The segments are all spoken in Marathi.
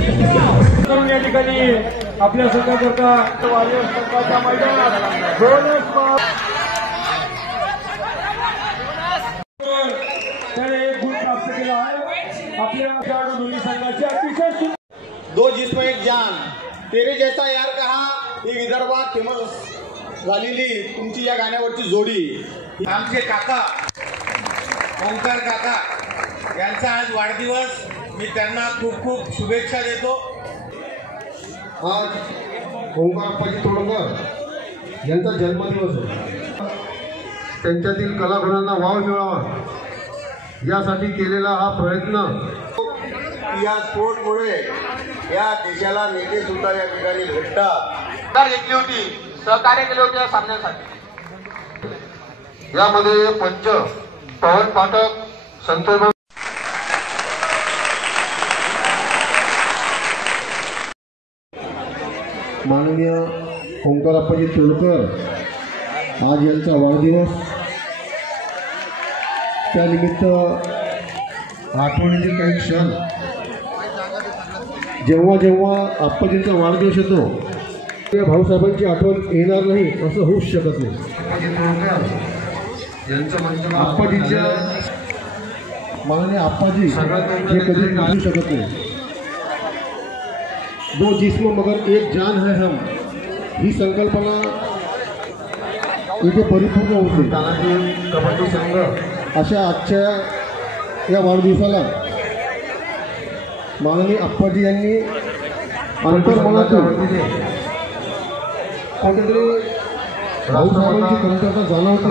या ठिकाणी आपल्या संघाकरता वारियर संघाच्या मैदानात बोनस एक गुण प्राप्त केला आहे आपल्या दोन्ही संघाची अतिशय। दो जिसमें एक जान तेरे जैसा यार कहा ही विदर्भात फेमस झालेली तुमची या गाण्यावरची जोडी। आमचे काका ओंकार काका यांचा आज वाढदिवस, मी त्यांना खूप खूप शुभेच्छा देतो। आज ओंकारप्पाजी तोडकर यांचा जन्मदिवस आहे। त्यांच्यातील कलाकारांना वाव मिळावा यासाठी केलेला हा प्रयत्न, या स्पोर्टमुळे या देशाला नेते सुद्धा या ठिकाणी भेटतात। घेतली होती, सहकार्य केले होते या सामन्यासाठी। यामध्ये पंच पवन पाठक, संतोष माननीय ओंकारप्पाजी तोडकर आज यांचा वाढदिवस, त्यानिमित्त आठवणीचे काही क्षण, जेव्हा जेव्हा आप्पाजींचा वाढदिवस येतो त्या भाऊसाहेबांची आठवण येणार नाही असं होऊच शकत नाही। आप्पाजींच्या माननीय आप्पाजी हे कधी निघू शकत नाही। दो जिस्म मगर एक जान है हम, ही संकल्पना इथे परिपूर्ण होते। कबड्डी संघ अशा आजच्या या वाढदिवसाला माननीय आप्पाजी यांनी अंतर्मनातून कुठेतरी भाऊसाहेबांची कमतरता जाणवते।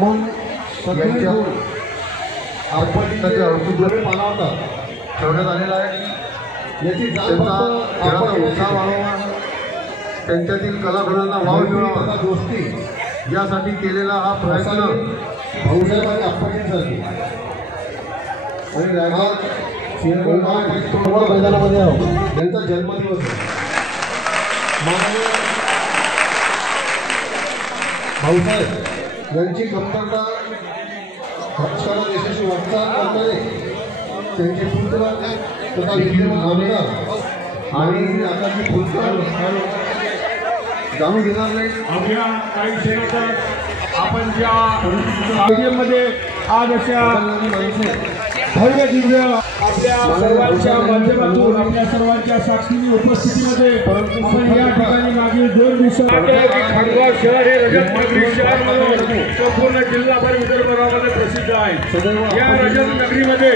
मग सगळ्यांच्या आप्पाजीच्या अवधीद्वारे मानवतात ठेवण्यात आलेला आहे। याची त्यांच्यातील कलाकारांना वाव मिळावा दोस्ती यासाठी केलेला हा प्रयत्न भाऊसाहेब आणि आप्पाजींसाठी। आणि रायगड मैदानामध्ये यांचा जन्मदिवस आहे। माननीय भाऊसाहेब यांची कमतरता सारा देशाची वाटचाल करणारे त्यांचे पुत्र तथा विद्यमान आमदार आणि आता जी फुलकर जाणून घेणार नाही। आपल्या काही क्षणातच आपण ज्या स्टेडियममध्ये आज अशा भव्य दिव्य आपल्या सर्वांच्या माध्यमातून आपल्या सर्वांच्या साक्षीने उपस्थितीमध्ये आपण या ठिकाणी मागील 2 दिवसांमध्ये खांडवा शहर हे रजत नगरी शहर म्हणून संपूर्ण जिल्हाभर विदर्भामध्ये प्रसिद्ध आहे। या रजत नगरीमध्ये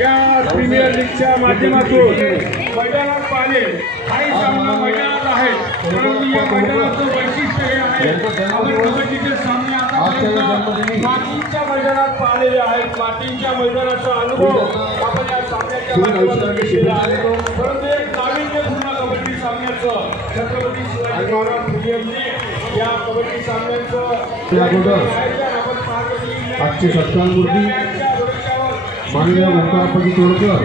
या प्रीमियर लीगच्या माध्यमातून मैदानात पाहिले काही सामना मैदानात आहेत, परंतु या मैदानाचं वैशिष्ट्य हे आहे आपण कबड्डीचे सामने आता मातीच्या मैदानात पाहिलेले आहेत। मातीच्या मैदानाचा अनुभव आपण या सामन्याच्या माध्यमातून घेतलेला आहे। परंतु एक नाविन्यपूर्ण कबड्डी सामन्याचं छत्रपती शिवाजी महाराज प्रीमियर लीग या कबड्डी सामन्याचं आपण पाहतो। आजची सत्कारमूर्ती माननीय ओंकारप्पाजी तोडकर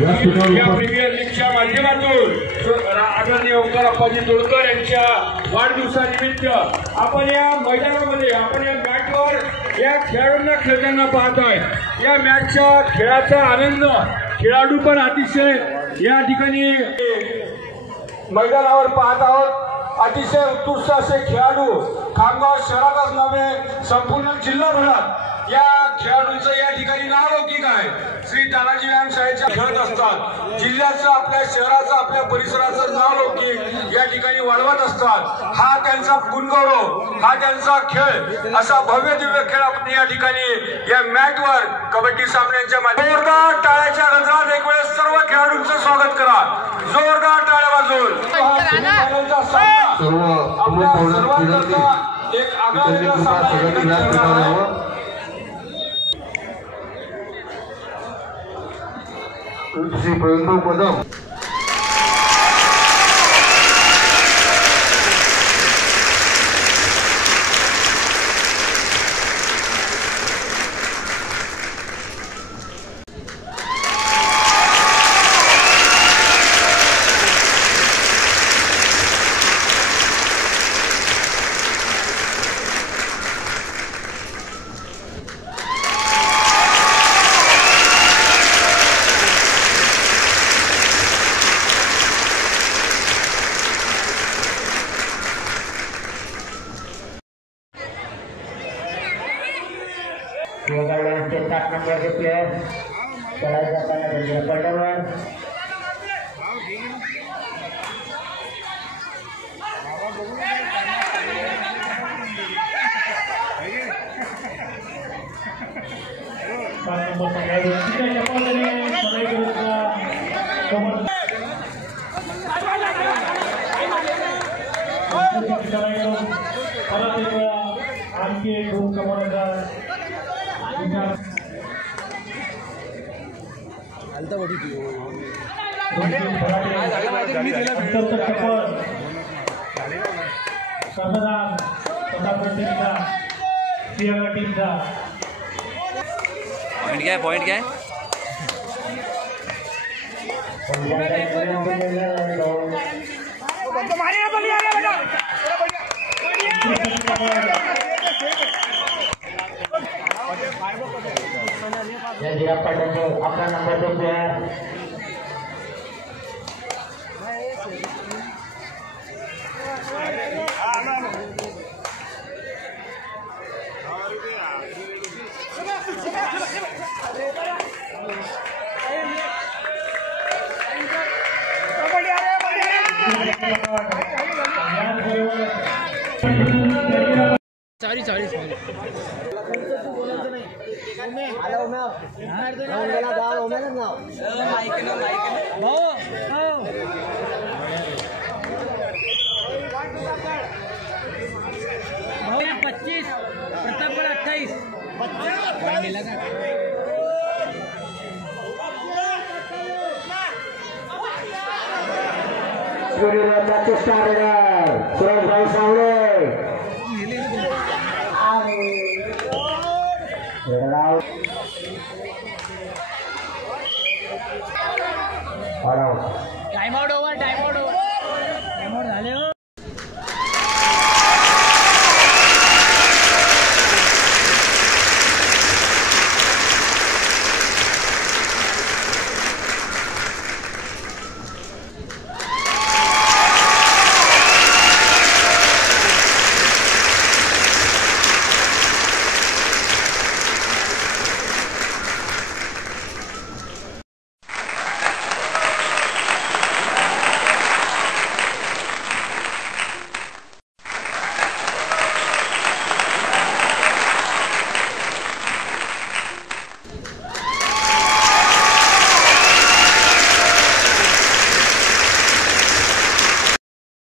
या प्रीमियर लीगच्या माध्यमातून आदरणीय ओंकारप्पाजी तोडकर यांच्या वाढदिवसानिमित्त आपण या मैदानामध्ये आपण या मॅचवर या खेळाडूंना खेळताना पाहतोय। या मॅचच्या खेळाचा आनंद खेळाडू पण अतिशय या ठिकाणी मैदानावर पाहत आहोत। अतिशय उत्कृष्ट असे खेळाडू खामगाव शहरातच नव्हे संपूर्ण जिल्हाभरात या खेळाडूंचं या ठिकाणी नावलौकिक आहे। श्री तानाजी व्यायाम शाळेच्या खेळत असतात, जिल्ह्याचं आपल्या शहराचं आपल्या परिसराचं नावलौकिक या ठिकाणी वाढवत असतात। हा त्यांचा गुणगौरव, हा त्यांचा खेळ, असा भव्य दिव्य खेळ आपण या ठिकाणी या मॅचवर कबड्डी सामन्यांच्या माध्यमातून जोरदार टाळ्याच्या गजरात एक वेळेस सर्व खेळाडूंचं स्वागत करा। जोरदार टाळ्या वाजवून आपल्या सर्वांकरता एक आगळा सामना श्री प्रवीण कदम योगाचे 7 नंबरचे प्लेयर चढाई करताना त्यांच्या पल्ल्यावर आणखी एक गुण कमवण्याचा पॉइंट क्या है अपना नंबर 2 प्लेयर सुरेश सावळे टाइम आउट झाले हो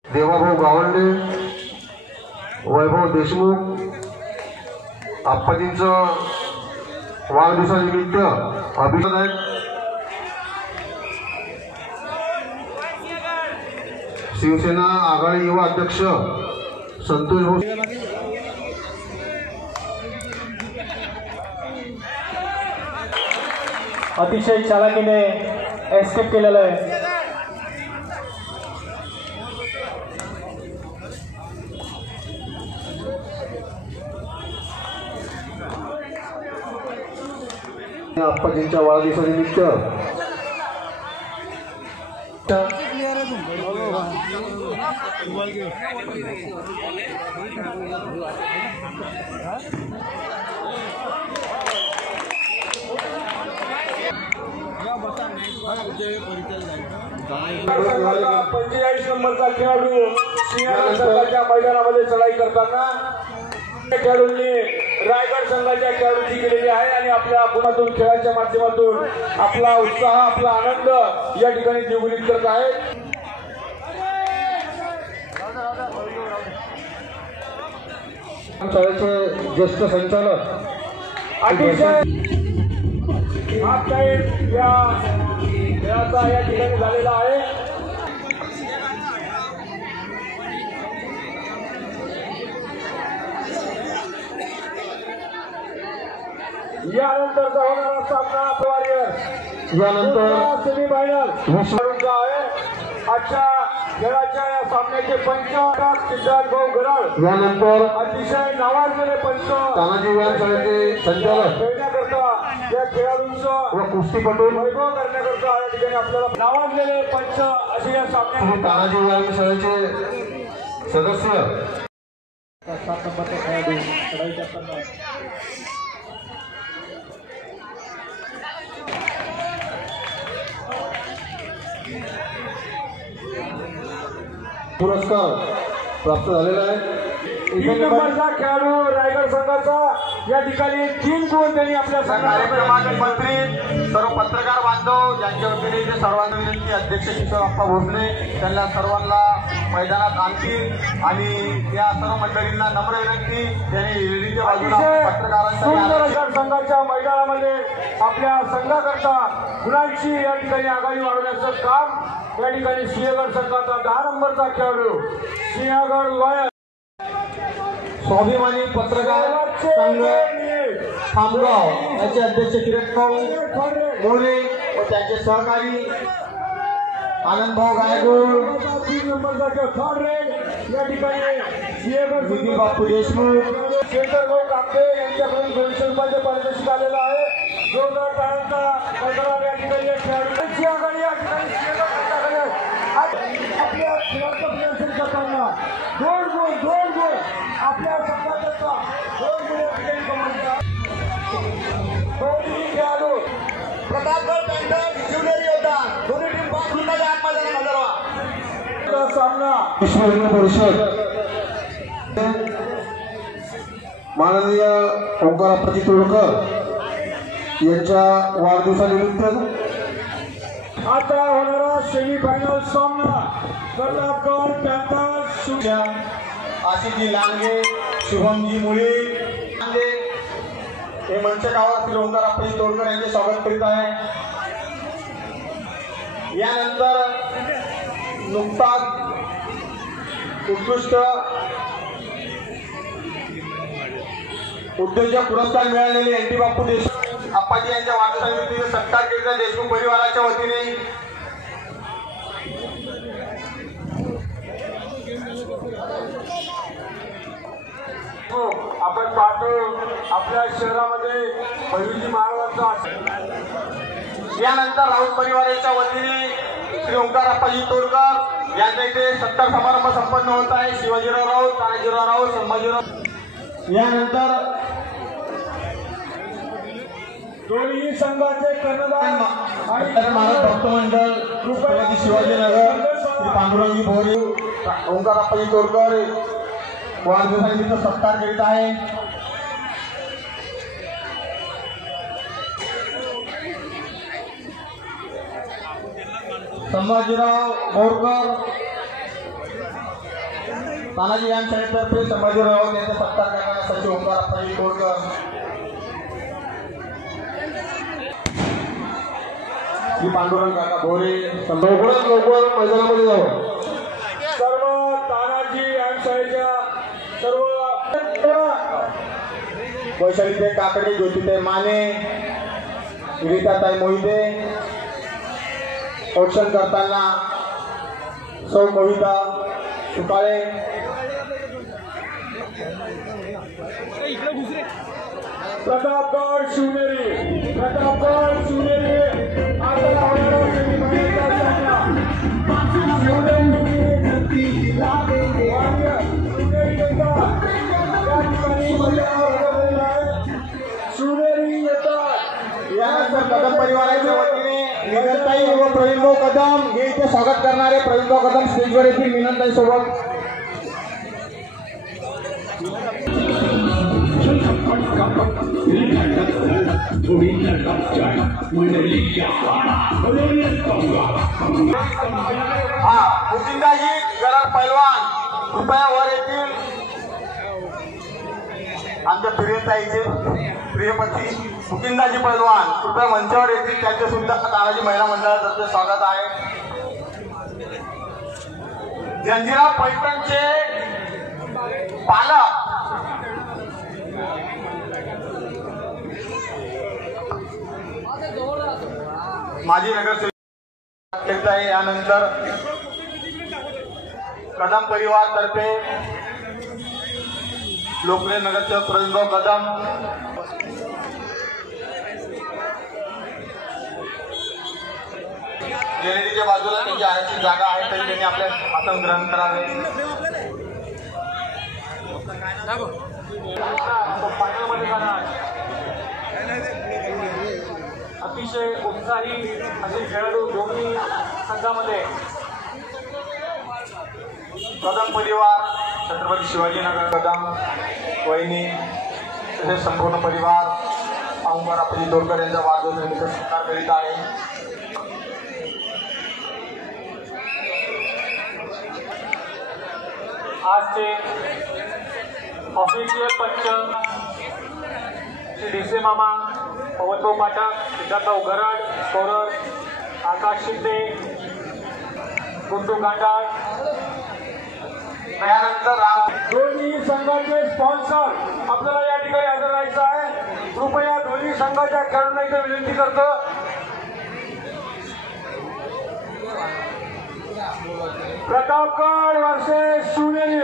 देवाभाऊ गावंडे, वैभव देशमुख आप्पाजींचं वाढदिवसानिमित्त अभिनंदन आहेत. शिवसेना आघाडी युवा अध्यक्ष संतोष भोसले अतिशय चालाकीने एस्केप केलेलं आहे. आप्पाजींच्या वाढदिवसानिमित्त पंचेचाळीस नंबरचा खेळाडू संघाच्या मैदानामध्ये चढाई करताना खेळाडूंनी रायगड संघाच्या खेळाडूंची केलेली आहे आणि आपल्या गुणातून खेळाच्या माध्यमातून आपला उत्साह आपला आनंद या ठिकाणी द्विगुणित करत आहेत. शाळेचे ज्येष्ठ संचालक अतिशय हाफ टाईम या खेळाचा या ठिकाणी झालेला आहे. यानंतरचा होणारा सामना वॉरियर यानंतर सेमीफायनल विश्वाचा आहे. आजच्या खेळाच्या या सामन्याचे पंच सिद्धार्थ भाऊ गराड यानंतर अतिशय नावाजलेले पंच तानाजी व्यायाम शाळेचे संचालक खेळण्याकरता या खेळाडूंचं व कुस्तीपटू वैभव करण्याकरता या ठिकाणी आपल्याला नावाजलेले पंच असे या सामन्यात तानाजी व्यायाम शाळेचे सदस्य 7 नंबरचा खेळाडू चढाई करताना पुरस्कार प्राप्त झालेला आहे. 3 नंबरचा खेळाडू रायगड संघाचा या ठिकाणी 3 गुण त्यांनी आपल्या कार्यक्रमाचे मंत्री सर्व पत्रकार बांधव यांच्या वतीने इथे सर्वांना विनंती. अध्यक्ष किशोरप्पा भोसले त्यांना सर्वांना मैदानात आणतील आणि या सर्व मंडळींना नम्र विनंती त्यांनी रेल्वेच्या बाजूला पत्रकारांसाठी संघाच्या मैदानामध्ये आपल्या संघाकरता गुणांची या ठिकाणी आघाडी वाढवण्याचं काम या ठिकाणी सिंहगड संघाचा 10 नंबरचा खेळाडू सिंहगड लॉयर स्वाभिमानी पत्रकार संघ खामगाव याचे अध्यक्ष किरणभाऊ मोरे व त्यांचे सहकारी आनंदभाऊ गायकवाड, 3 नंबरचा थर्ड रेड या ठिकाणी सिंहगड विधी बापू देशमुख, शेखरभाऊ कापडे यांच्याकडून 200 रुपयाचे पारितोषिक आलेलं आहे. जोरदार टाळ्यांचा कडकडाट या ठिकाणी खेळाडूंची आघाडी या ठिकाणी सिंहगड संघाकडे आपल्या खेळाचं प्रदर्शन करताना 2 गुण आपल्या संघाचा 2 गुण या ठिकाणी कमवतात. दोन्ही खेळाडू प्रतापगड पॅन्थर्स शिवनेरी योद्धा दोन्ही टीम 5 गुणांच्या आतमध्ये हजर व्हा. सामना विश्व हिंदू परिषद माननीय ओंकाराप्पाजी तोडकर यांच्या वाढदिवसानिमित्त आता होणारा सेमीफायनल सामना प्रतापगड पॅन्थर्स आशिषजी लांडगे, शुभमजी मुळे हे मंचकावर श्री ओंकाराप्पाजी तोडकर यांचे स्वागत करीत आहे. यानंतर नुकताच उत्कृष्ट उद्योजक पुरस्कार मिळालेले एनटी बापू देशमुख आप्पाजी यांच्या वाढदिवसानिमित्त सत्कार केलेल्या देशमुख परिवाराच्या वतीने आपण पाहतो आपल्या शहरामध्ये भैरूजी महाराजांचा. यानंतर राऊत परिवाराच्या वतीने श्री ओंकाराप्पाजी तोडकर यांच्या इथे सत्कार समारंभ संपन्न होत आहे. शिवाजीराव राऊत, तानाजीराव राऊत, संभाजीराव. यानंतर दोन्ही संघाचे कर्णधार आणि महाराज भक्त मंडळ छत्रपती शिवाजीनगर श्री पांडुरंगी भोरे ओंकाराप्पाजी तोडकर वाढदिवसानिमित्त सत्कार करीत आहे. संभाजीराव बोरकर तानाजी यांच्यातर्फे संभाजीराव यांचा सत्कार करण्यासाठी ओंकाराप्पाजी तोडकर श्री पांडुरंग काका भोरे लवकर मैदानामध्ये जावं. सर्व तानाजी यांच्या सर्व वैशालीताई काकडे, ज्योतिताई माने, रीताताई मोहिते, औक्षण करताना सौ कविता सुकाळे, प्रतापगड शिवनेरी आता होणारा सेमीफायनलचा सामना शिवनेरी येतात. यानंतर कदम परिवाराच्या वतीने मिनलताई व प्रवीणभाऊ कदम हे इथे स्वागत करणारे प्रवीणभाऊ कदम स्टेजवर येतील मिनलताई सोबत. मुकिंदाजी गरार पैलवान कृपया वर येतील. आमच्या प्रियताईचे प्रियपती मुकिंदाजी पैलवान कृपया मंचावर येतील. त्यांचे सुद्धा तानाजी महिला मंडळातर्फे स्वागत आहे. जंजिरा पैठणचे पालक माजी नगरसेवक आहे. यानंतर कदम परिवार तर्फे लोकप्रिय नगरसेवक प्रवीणभाऊ कदम, गॅलरीच्या बाजूला त्यांची आरक्षित जागा आहे तरी त्यांनी आपल्या आसन ग्रहण करावे. फायनलमध्ये जाणार अतिशय उत्साही असे खेळाडू दोन्ही संघामध्ये कदम परिवार, छत्रपती शिवाजीनगर कदम वहिनी तसेच संपूर्ण परिवार ओंकार आपजी तोडकर यांचा वाढदिवसानिमित्त सत्कार करीत आहे. आजचे ऑफिशियल पंच श्री डीसे मामा, पवनभाऊ पाठक, सिद्धार्थभाऊ गरड, कोरड, आकाश शिंदे, गुंडू गांडाळ, त्यानंतर दोन्ही संघाचे स्पॉन्सर आपल्याला या ठिकाणी हजर राहायचं आहे. कृपया दोन्ही संघाच्या खेळाडूंना इथे विनंती करतो. प्रतापगड वर्सेस शिवनेरी,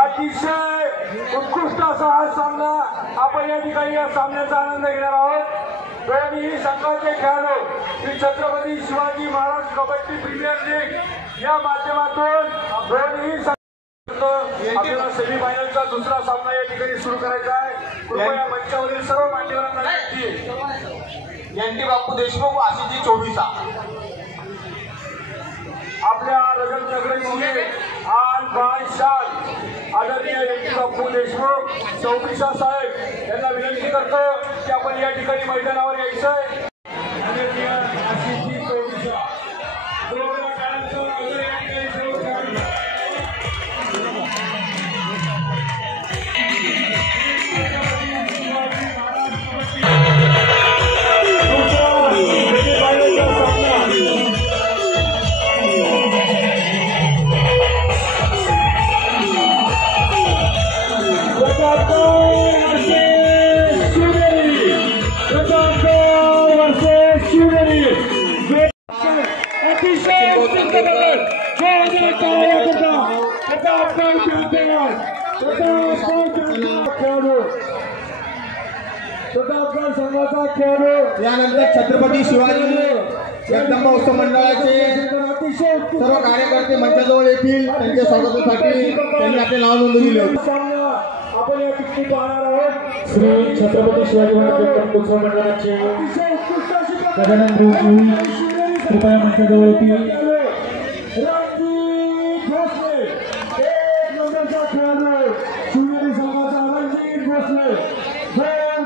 अतिशय उत्कृष्ट असा हा सामना आपण या ठिकाणी या सामन्याचा आनंद घेणार आहोत. दोन्ही संघाचे खेळाडू श्री छत्रपती शिवाजी महाराज कबड्डी प्रीमियर लीग या माध्यमातून दोन्ही आपल्याला सेमीफायनलचा दुसरा सामना या ठिकाणी सुरू करायचा आहे. कृपया मंचावरील सर्व मान्यवरांना विनंती. एन टी बापू देशमुख, आशिषजी 24 आपल्या रजत नगरी मुले आन बाय शान आदरणीय एन टी बापू देशमुख 24 साहेब यांना विनंती करतो की आपण या ठिकाणी मैदानावर यायचंय. आदरणीय आशिषजी 24 प्रतापगड संघाचा खेळाडू. यानंतर छत्रपती शिवाजी जगदंबा उत्सव मंडळाचे सर्व कार्यकर्ते मंचाजवळ येतील. त्यांच्या स्वागतासाठी त्यांनी आपले नाव नोंदवून दिले होते. सामना आपण या ठिकाणी पाहणार आहोत. श्री छत्रपती शिवाजी महाराज उत्सव मंडळाचे गजानन कृपया मंचाजवळ येतील. रणजित भोसले एक नंबरचा खेळाडू शिवनेरी संघाचा रणजित भोसले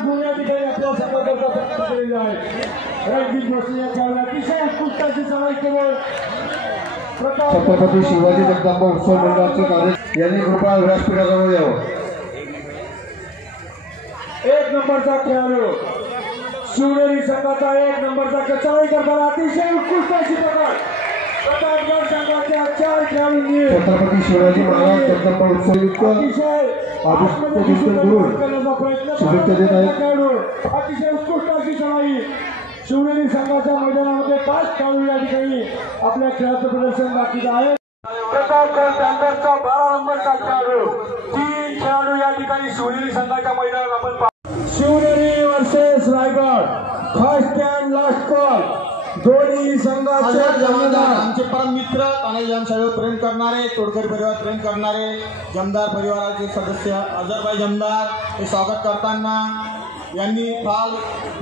दोन ठिकाणी आपल्या संघाचा प्रयत्न केलेला आहे. रणजित भोसले या खेळाडू अतिशय उत्कृष्टाची सराई करून छत्रपती शिवाजी जगदंबा उत्सव मंडळाचे कार्य यांनी कृपया व्यासपीठाजवळ यावं. एक नंबरचा खेळाडू शिवनेरी संघाचा एक नंबरचा कचाई करताना अतिशय उत्कृष्ट अशी प्रकार प्रतापगड संघाच्या 4 खेळाडूंनी छत्रपती शिवाजी महाराज जगदंबा उत्सव अतिशय करण्याचा प्रयत्न शुभेच्छा देत आहेत. खेळाडू अतिशय उत्कृष्ट अशी सराई शिवनेरी संघाच्या मैदानामध्ये 5 खेळाडू या ठिकाणी आपल्या खेळाचं प्रदर्शन दाखवत आहेत. प्रतापगड टँकरचा 12 नंबरचा खेळाडू 3 खेळाडू या ठिकाणी शिवनेरी संघाच्या मैदानात आपण Shivneri versus Raigad first and last call. दोन्ही संघाचे जमदार आमचे परम मित्र, तानाजी शाळेवर प्रेम करणारे, तोडकरी परिवार प्रेम करणारे, जमदार परिवाराचे सदस्य अजरभाई जमदार हे स्वागत करताना यांनी फार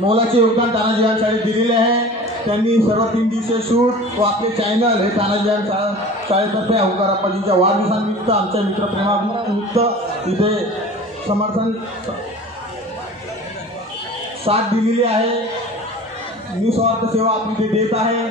मोलाचे योगदान तानाजी शाळेत दिलेले आहे. त्यांनी सर्व 3 दिवसीय शूट व आपले चॅनल हे तानाजी शाळेतर्फे ओंकार अप्पाजींच्या वाढदिवसानिमित्त आमच्या मित्रप्रेमानिमित्त इथे समर्थन साथ दिलेली आहे. निस्वार्थ सेवा आपली ते देत आहे.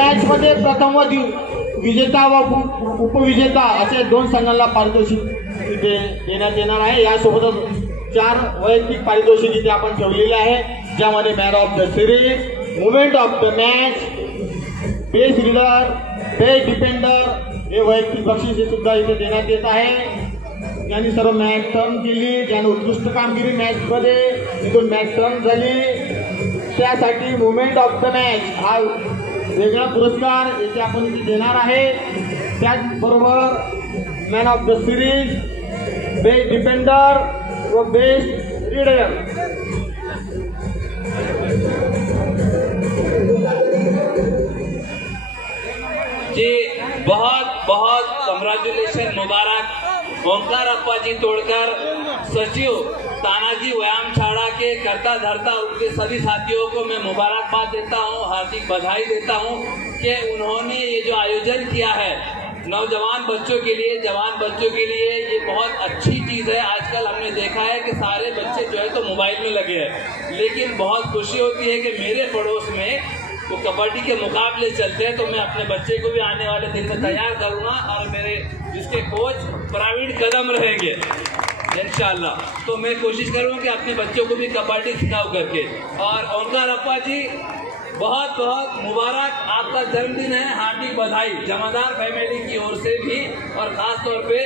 मॅचमध्ये प्रथम व विजेता व उपविजेता असे 2 संघांना पारितोषिक तिथे देण्यात येणार आहे। यासोबतच 4 वैयक्तिक पारितोषिक इथे आपण ठेवलेले आहे, ज्यामध्ये man of the series, movement of the match, best reader, best defender हे वैयक्तिक बक्षीस सुद्धा इथे देण्यात येत आहे। ज्यांनी सर्व मॅच टर्न केली, ज्याने उत्कृष्ट कामगिरी मॅचमध्ये तिथून मॅच टर्न झाली, त्यासाठी मुवमेंट ऑफ द मॅच हा वेगळा पुरस्कार इथे आपण इथे देणार आहे। त्याचबरोबर man of the series, best defender व बेस्ट रीडर जी बहुत बहुत कंग्रेचुलेशन, मुबारक। ओंकार अप्पाजी तोड़कर, सचिव तानाजी व्यायामशाला के करता धरता उनके सभी साथियों को मैं मुबारकबाद देता हूं, हार्दिक बधाई देता हूं कि उन्होंने ये जो आयोजन किया है नौजवान बच्चों के लिए, जवान बच्चों के लिए, ये बहुत अच्छी चीज़ है। आजकल हमने देखा है कि सारे बच्चे जो है तो मोबाइल में लगे हैं, लेकिन बहुत खुशी होती है कि मेरे पड़ोस में तो कबड्डी के मुकाबले चलते हैं, तो मैं अपने बच्चे को भी आने वाले दिन में तैयार करूंगा और मेरे जिसके कोच प्रवीण कदम रहेंगे इंशाल्लाह। तो मैं कोशिश करूंगा कि अपने बच्चों को भी कबड्डी सिखाऊं करके। और ओंकार अप्पा जी बहुत बहुत मुबारक, आपका जन्मदिन है, हार्दिक बधाई जमादार फैमिली की ओर से भी, और खास तौर पे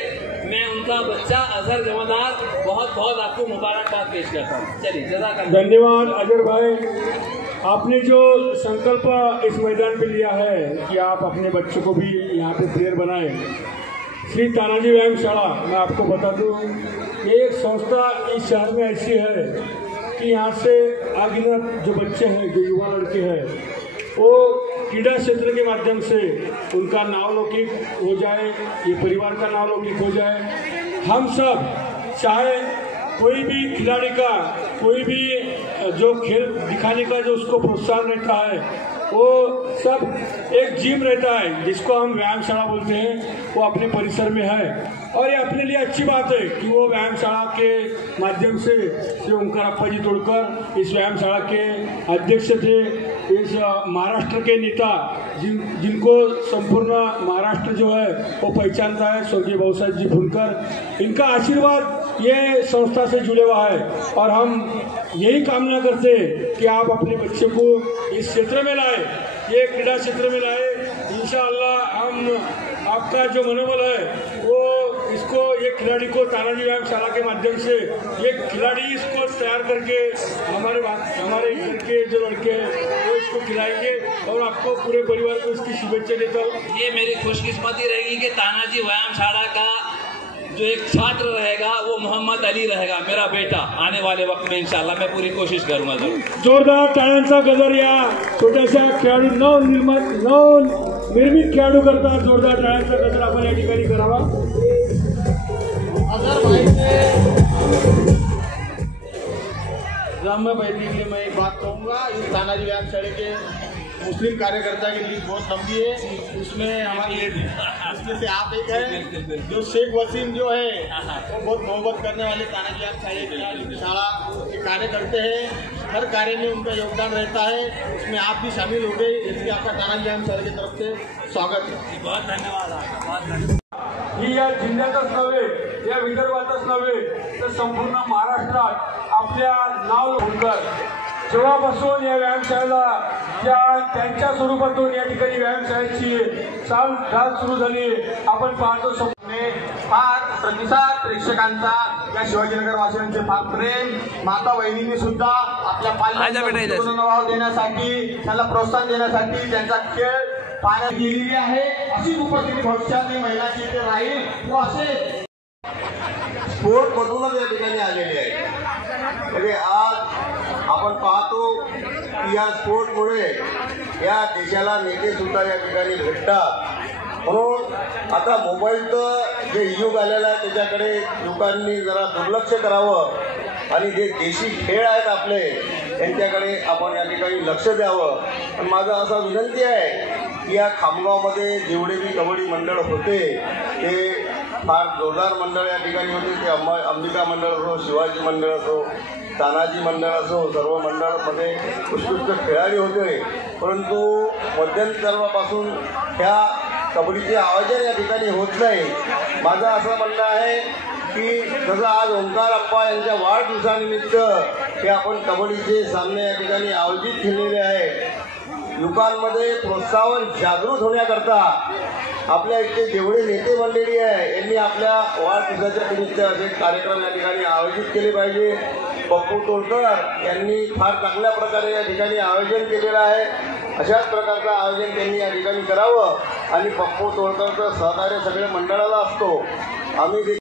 मैं उनका बच्चा अजहर जमादार बहुत बहुत आपको मुबारकबाद पेश करता हूँ। चलिए जज़ाकल्लाह। धन्यवाद अजहर भाई, आपने जो संकल्प इस मैदान पे लिया है कि आप अपने बच्चों को भी यहाँ पे प्लेयर बनाए। श्री तानाजी व्यायामशाला, मैं आपको बता दूँ, एक संस्था इस शहर में ऐसी है कि यहाँ से अगिनत जो बच्चे हैं, जो युवा लड़के हैं, वो क्रीड़ा क्षेत्र के माध्यम से उनका नाव लौकिक हो जाए, ये परिवार का नाव लौकिक हो जाए। हम सब चाहे कोई भी खिलाड़ी का कोई भी जो खेल दिखाने का जो उसको प्रोत्साहन रहता है, वो सब एक जिम रहता है जिसको हम व्यायामशाला बोलते हैं, वो अपने परिसर में है। और ये अपने लिए अच्छी बात है कि वो व्यायामशाला के माध्यम से श्री ओंकार अप्पाजी तोड़कर इस व्यायामशाला के अध्यक्ष थे। इस महाराष्ट्र के नेता जिनको संपूर्ण महाराष्ट्र जो है वो पहचानता है, स्वर्गीय भाऊ साहब जी भुनकर, इनका आशीर्वाद ये संस्था से जुड़े हुआ है। और हम यही कामना करते हैं कि आप अपने बच्चे को इस क्षेत्र में लाए, ये क्रीड़ा क्षेत्र में लाए। इंशाअल्लाह हम आपका जो मनोबल है वो इसको, ये खिलाड़ी को तानाजी व्यायामशाला के माध्यम से ये खिलाड़ी इसको तैयार करके हमारे घर के जो लड़के हैं वो इसको खिलाएंगे, और आपको पूरे परिवार को इसकी शुभेच्छा देता हूँ। ये मेरी खुशकिस्मती रहेगी कि तानाजी व्यायामशाला का जो एक छात्र रहेगा वो मोहम्मद अली रहेगा, मेरा बेटा। आने वाले वक्त में इंशाल्लाह मैं पूरी कोशिश करूंगा। जोरदार टाळ्यांचा गजर या छोट्याशा खेळाडू नवनिर्मित खेळाडू करता जोरदार टाळ्यांचा गजर आपण या ठिकाणी करावा। ग्राम्य बैठक के लिए मैं एक बात कहूँगा, इस तानाजी व्यायामशाला के मुस्लिम कार्यकर्ता की लिस्ट बहुत लंबी है, उसमें हमारे उसमें से आप एक है। जो शेख वसीम जो है वो बहुत मोहब्बत करने वाले तानाजी व्यायामशाला के कार्य करते हैं, हर कार्य में उनका योगदान रहता है, उसमें आप भी शामिल हो गए, इसलिए आपका तानाजी व्यायामशाला की तरफ से स्वागत है। बहुत धन्यवाद आपका, बहुत धन्यवाद। ही या जिल्ह्यातच नव्हे, या विदर्भातच नव्हे, तर संपूर्ण महाराष्ट्रात आपल्या नाव होकर जेव्हापासून या व्यायामशाळेला त्यांच्या स्वरूपातून या ठिकाणी व्यायामशाळेची चाल सुरू झाली, आपण पाहतो शकतो। फार प्रतिसाद प्रेक्षकांचा, या शिवाजीनगर वासियांचे फार प्रेम, माता बहिणींनी सुद्धा आपल्या पाल्यांना देण्यासाठी, त्यांना प्रोत्साहन देण्यासाठी त्यांचा खेळ पाण्यात गेलेली आहे। अशीच उपस्थिती भविष्यातही महिलांची इथे राहील व असे स्पोर्ट मधूनच या ठिकाणी आलेले आहे। म्हणजे आज आपण पाहतो की या स्पोर्टमुळे या देशाला नेते सुद्धा या ठिकाणी भेटतात। म्हणून आता मोबाईलचं जे युग आलेलं आहे त्याच्याकडे लोकांनी जरा दुर्लक्ष करावं आणि जे देशी खेळ आहेत आपले त्यांच्याकडे आपण या ठिकाणी लक्ष द्यावं। पण माझं असं विनंती आहे की या खामगावमध्ये जेवढे बी कबड्डी मंडळ होते ते फार जोरदार मंडळ या ठिकाणी होते, ते अंबिका मंडळ असो, शिवाजी मंडळ असो, तानाजी मंडळ असो सर्व मंडळामध्ये उत्कृष्ट खेळाडू होते, परंतु मध्यंतरापासून ह्या कबड्डीचे आयोजन या ठिकाणी होत नाही. माझं असं म्हणणं आहे की जसं आज ओंकार अप्पा यांच्या वाढदिवसानिमित्त हे आपण कबड्डीचे सामने या ठिकाणी आयोजित केलेले आहे. युवकांमध्ये प्रोत्साहन जागृत होण्याकरता आपल्या इथे जेवढे नेते मंडळी आहे यांनी आपल्या वाढदिवसाच्या निमित्त असे कार्यक्रम या ठिकाणी आयोजित केले पाहिजे. पप्पू तोडकर यांनी फार चांगल्या प्रकारे या ठिकाणी आयोजन केलेलं आहे. अशाच प्रकारचं आयोजन त्यांनी या ठिकाणी करावं आणि पप्पू तोडकरचं सहकार्य सगळ्या मंडळाला असतो. आम्ही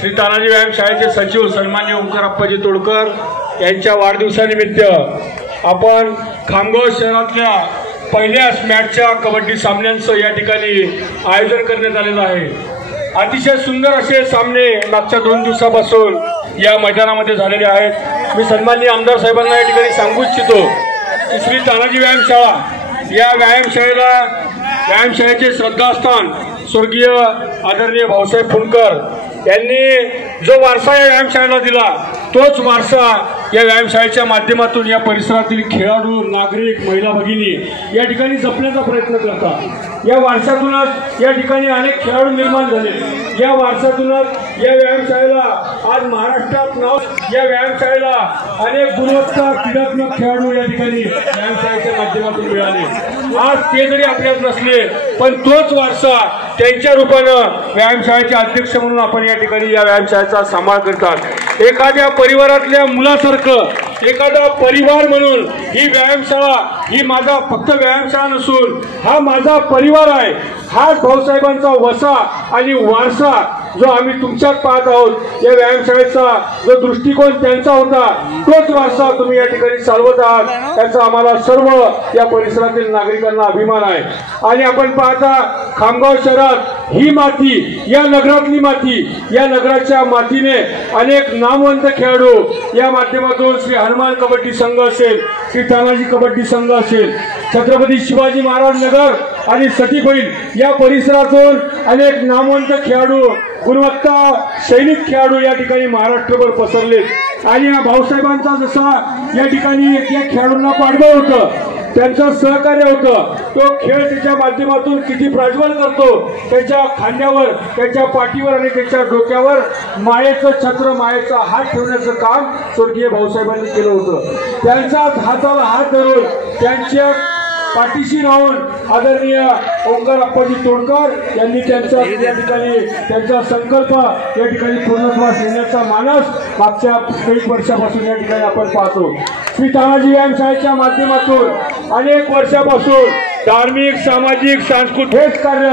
श्री तानाजी व्यायाम शाळेचे सचिव सन्माननीय ओंकार अप्पाजी तोडकर यांच्या वाढदिवसानिमित्त आपण खामगाव शहरातल्या पहिल्या मॅचच्या कबड्डी सामन्यांचं या ठिकाणी आयोजन करण्यात आलेलं आहे. अतिशय सुंदर असे सामने मागच्या 2 दिवसापासून या मैदानामध्ये झालेले आहेत. मी सन्माननीय आमदार साहेबांना या ठिकाणी सांगू इच्छितो की श्री तानाजी व्यायाम शाळा या व्यायामशाळेचे श्रद्धास्थान स्वर्गीय आदरणीय भाऊसाहेब फुंडकर यांनी जो वारसा या व्यायामशाळेला दिला तोच वारसा या व्यायामशाळेच्या माध्यमातून या परिसरातील खेळाडू, नागरिक, महिला भगिनी या ठिकाणी जपण्याचा प्रयत्न करतात। या वारशातूनच या ठिकाणी अनेक खेळाडू निर्माण झाले। या वारशातूनच या व्यायामशाळेला आज महाराष्ट्रात नाव, या व्यायामशाळेला अनेक गुणवत्ता क्रीडात्मक खेळाडू या ठिकाणी व्यायामशाळेच्या माध्यमातून मिळाले। आज ते जरी आपल्यात नसले पण तोच वारसा त्यांच्या रूपानं व्यायामशाळेचे अध्यक्ष म्हणून आपण या ठिकाणी या व्यायामशाळेचा सांभाळ करतात। एखाद्या परिवारातल्या मुलासारखं, एखादा परिवार म्हणून ही व्यायामशाळा ही माझा फक्त व्यायामशाळा नसून हा माझा परिवार आहे। हाच भाऊसाहेबांचा वसा आणि वारसा जो आम्ही तुमच्यात पाहत आहोत। या व्यायामशाळेचा जो दृष्टिकोन त्यांचा होता तोच वारसा तुम्ही या ठिकाणी चालवत आहात, त्याचा आम्हाला सर्व या परिसरातील नागरिकांना अभिमान आहे। आणि आपण पाहता खामगाव शहरात ही माती, या नगरातली माती, या नगराच्या मातीने अनेक नामवंत खेळाडू या माध्यमातून श्री हनुमान कबड्डी संघ असेल, श्री तानाजी कबड्डी संघ असेल, छत्रपती शिवाजी महाराज नगर आणि सटी बैल या परिसरातून अनेक नामवंत खेळाडू, गुणवत्ता सैनिक खेळाडू या ठिकाणी महाराष्ट्रभर पसरले। आणि या भाऊसाहेबांचा जसा या ठिकाणी या खेळाडूंना पाठबळ होतं, त्यांचं सहकार्य होतं, तो खेळ त्याच्या माध्यमातून किती प्रज्वल करतो, त्याच्या खांद्यावर, त्याच्या पाठीवर आणि त्याच्या डोक्यावर मायेचं छत्र, मायेचा हात ठेवण्याचं काम स्वर्गीय भाऊसाहेबांनी केलं होतं। त्यांचाच हाताला हात धरून त्यांच्या पाठीशी राहून आदरणीय ओंकार अप्पाजी तोडकर यांनी त्यांचा या ठिकाणी त्यांचा संकल्प या ठिकाणी पूर्णत्वास येण्याचा मानस मागच्या काही वर्षापासून या ठिकाणी आपण पाहतो। श्री तानाजी व्यायामशाळेच्या माध्यमातून अनेक वर्षापासून धार्मिक, सामाजिक, सांस्कृतिक हेच कार्य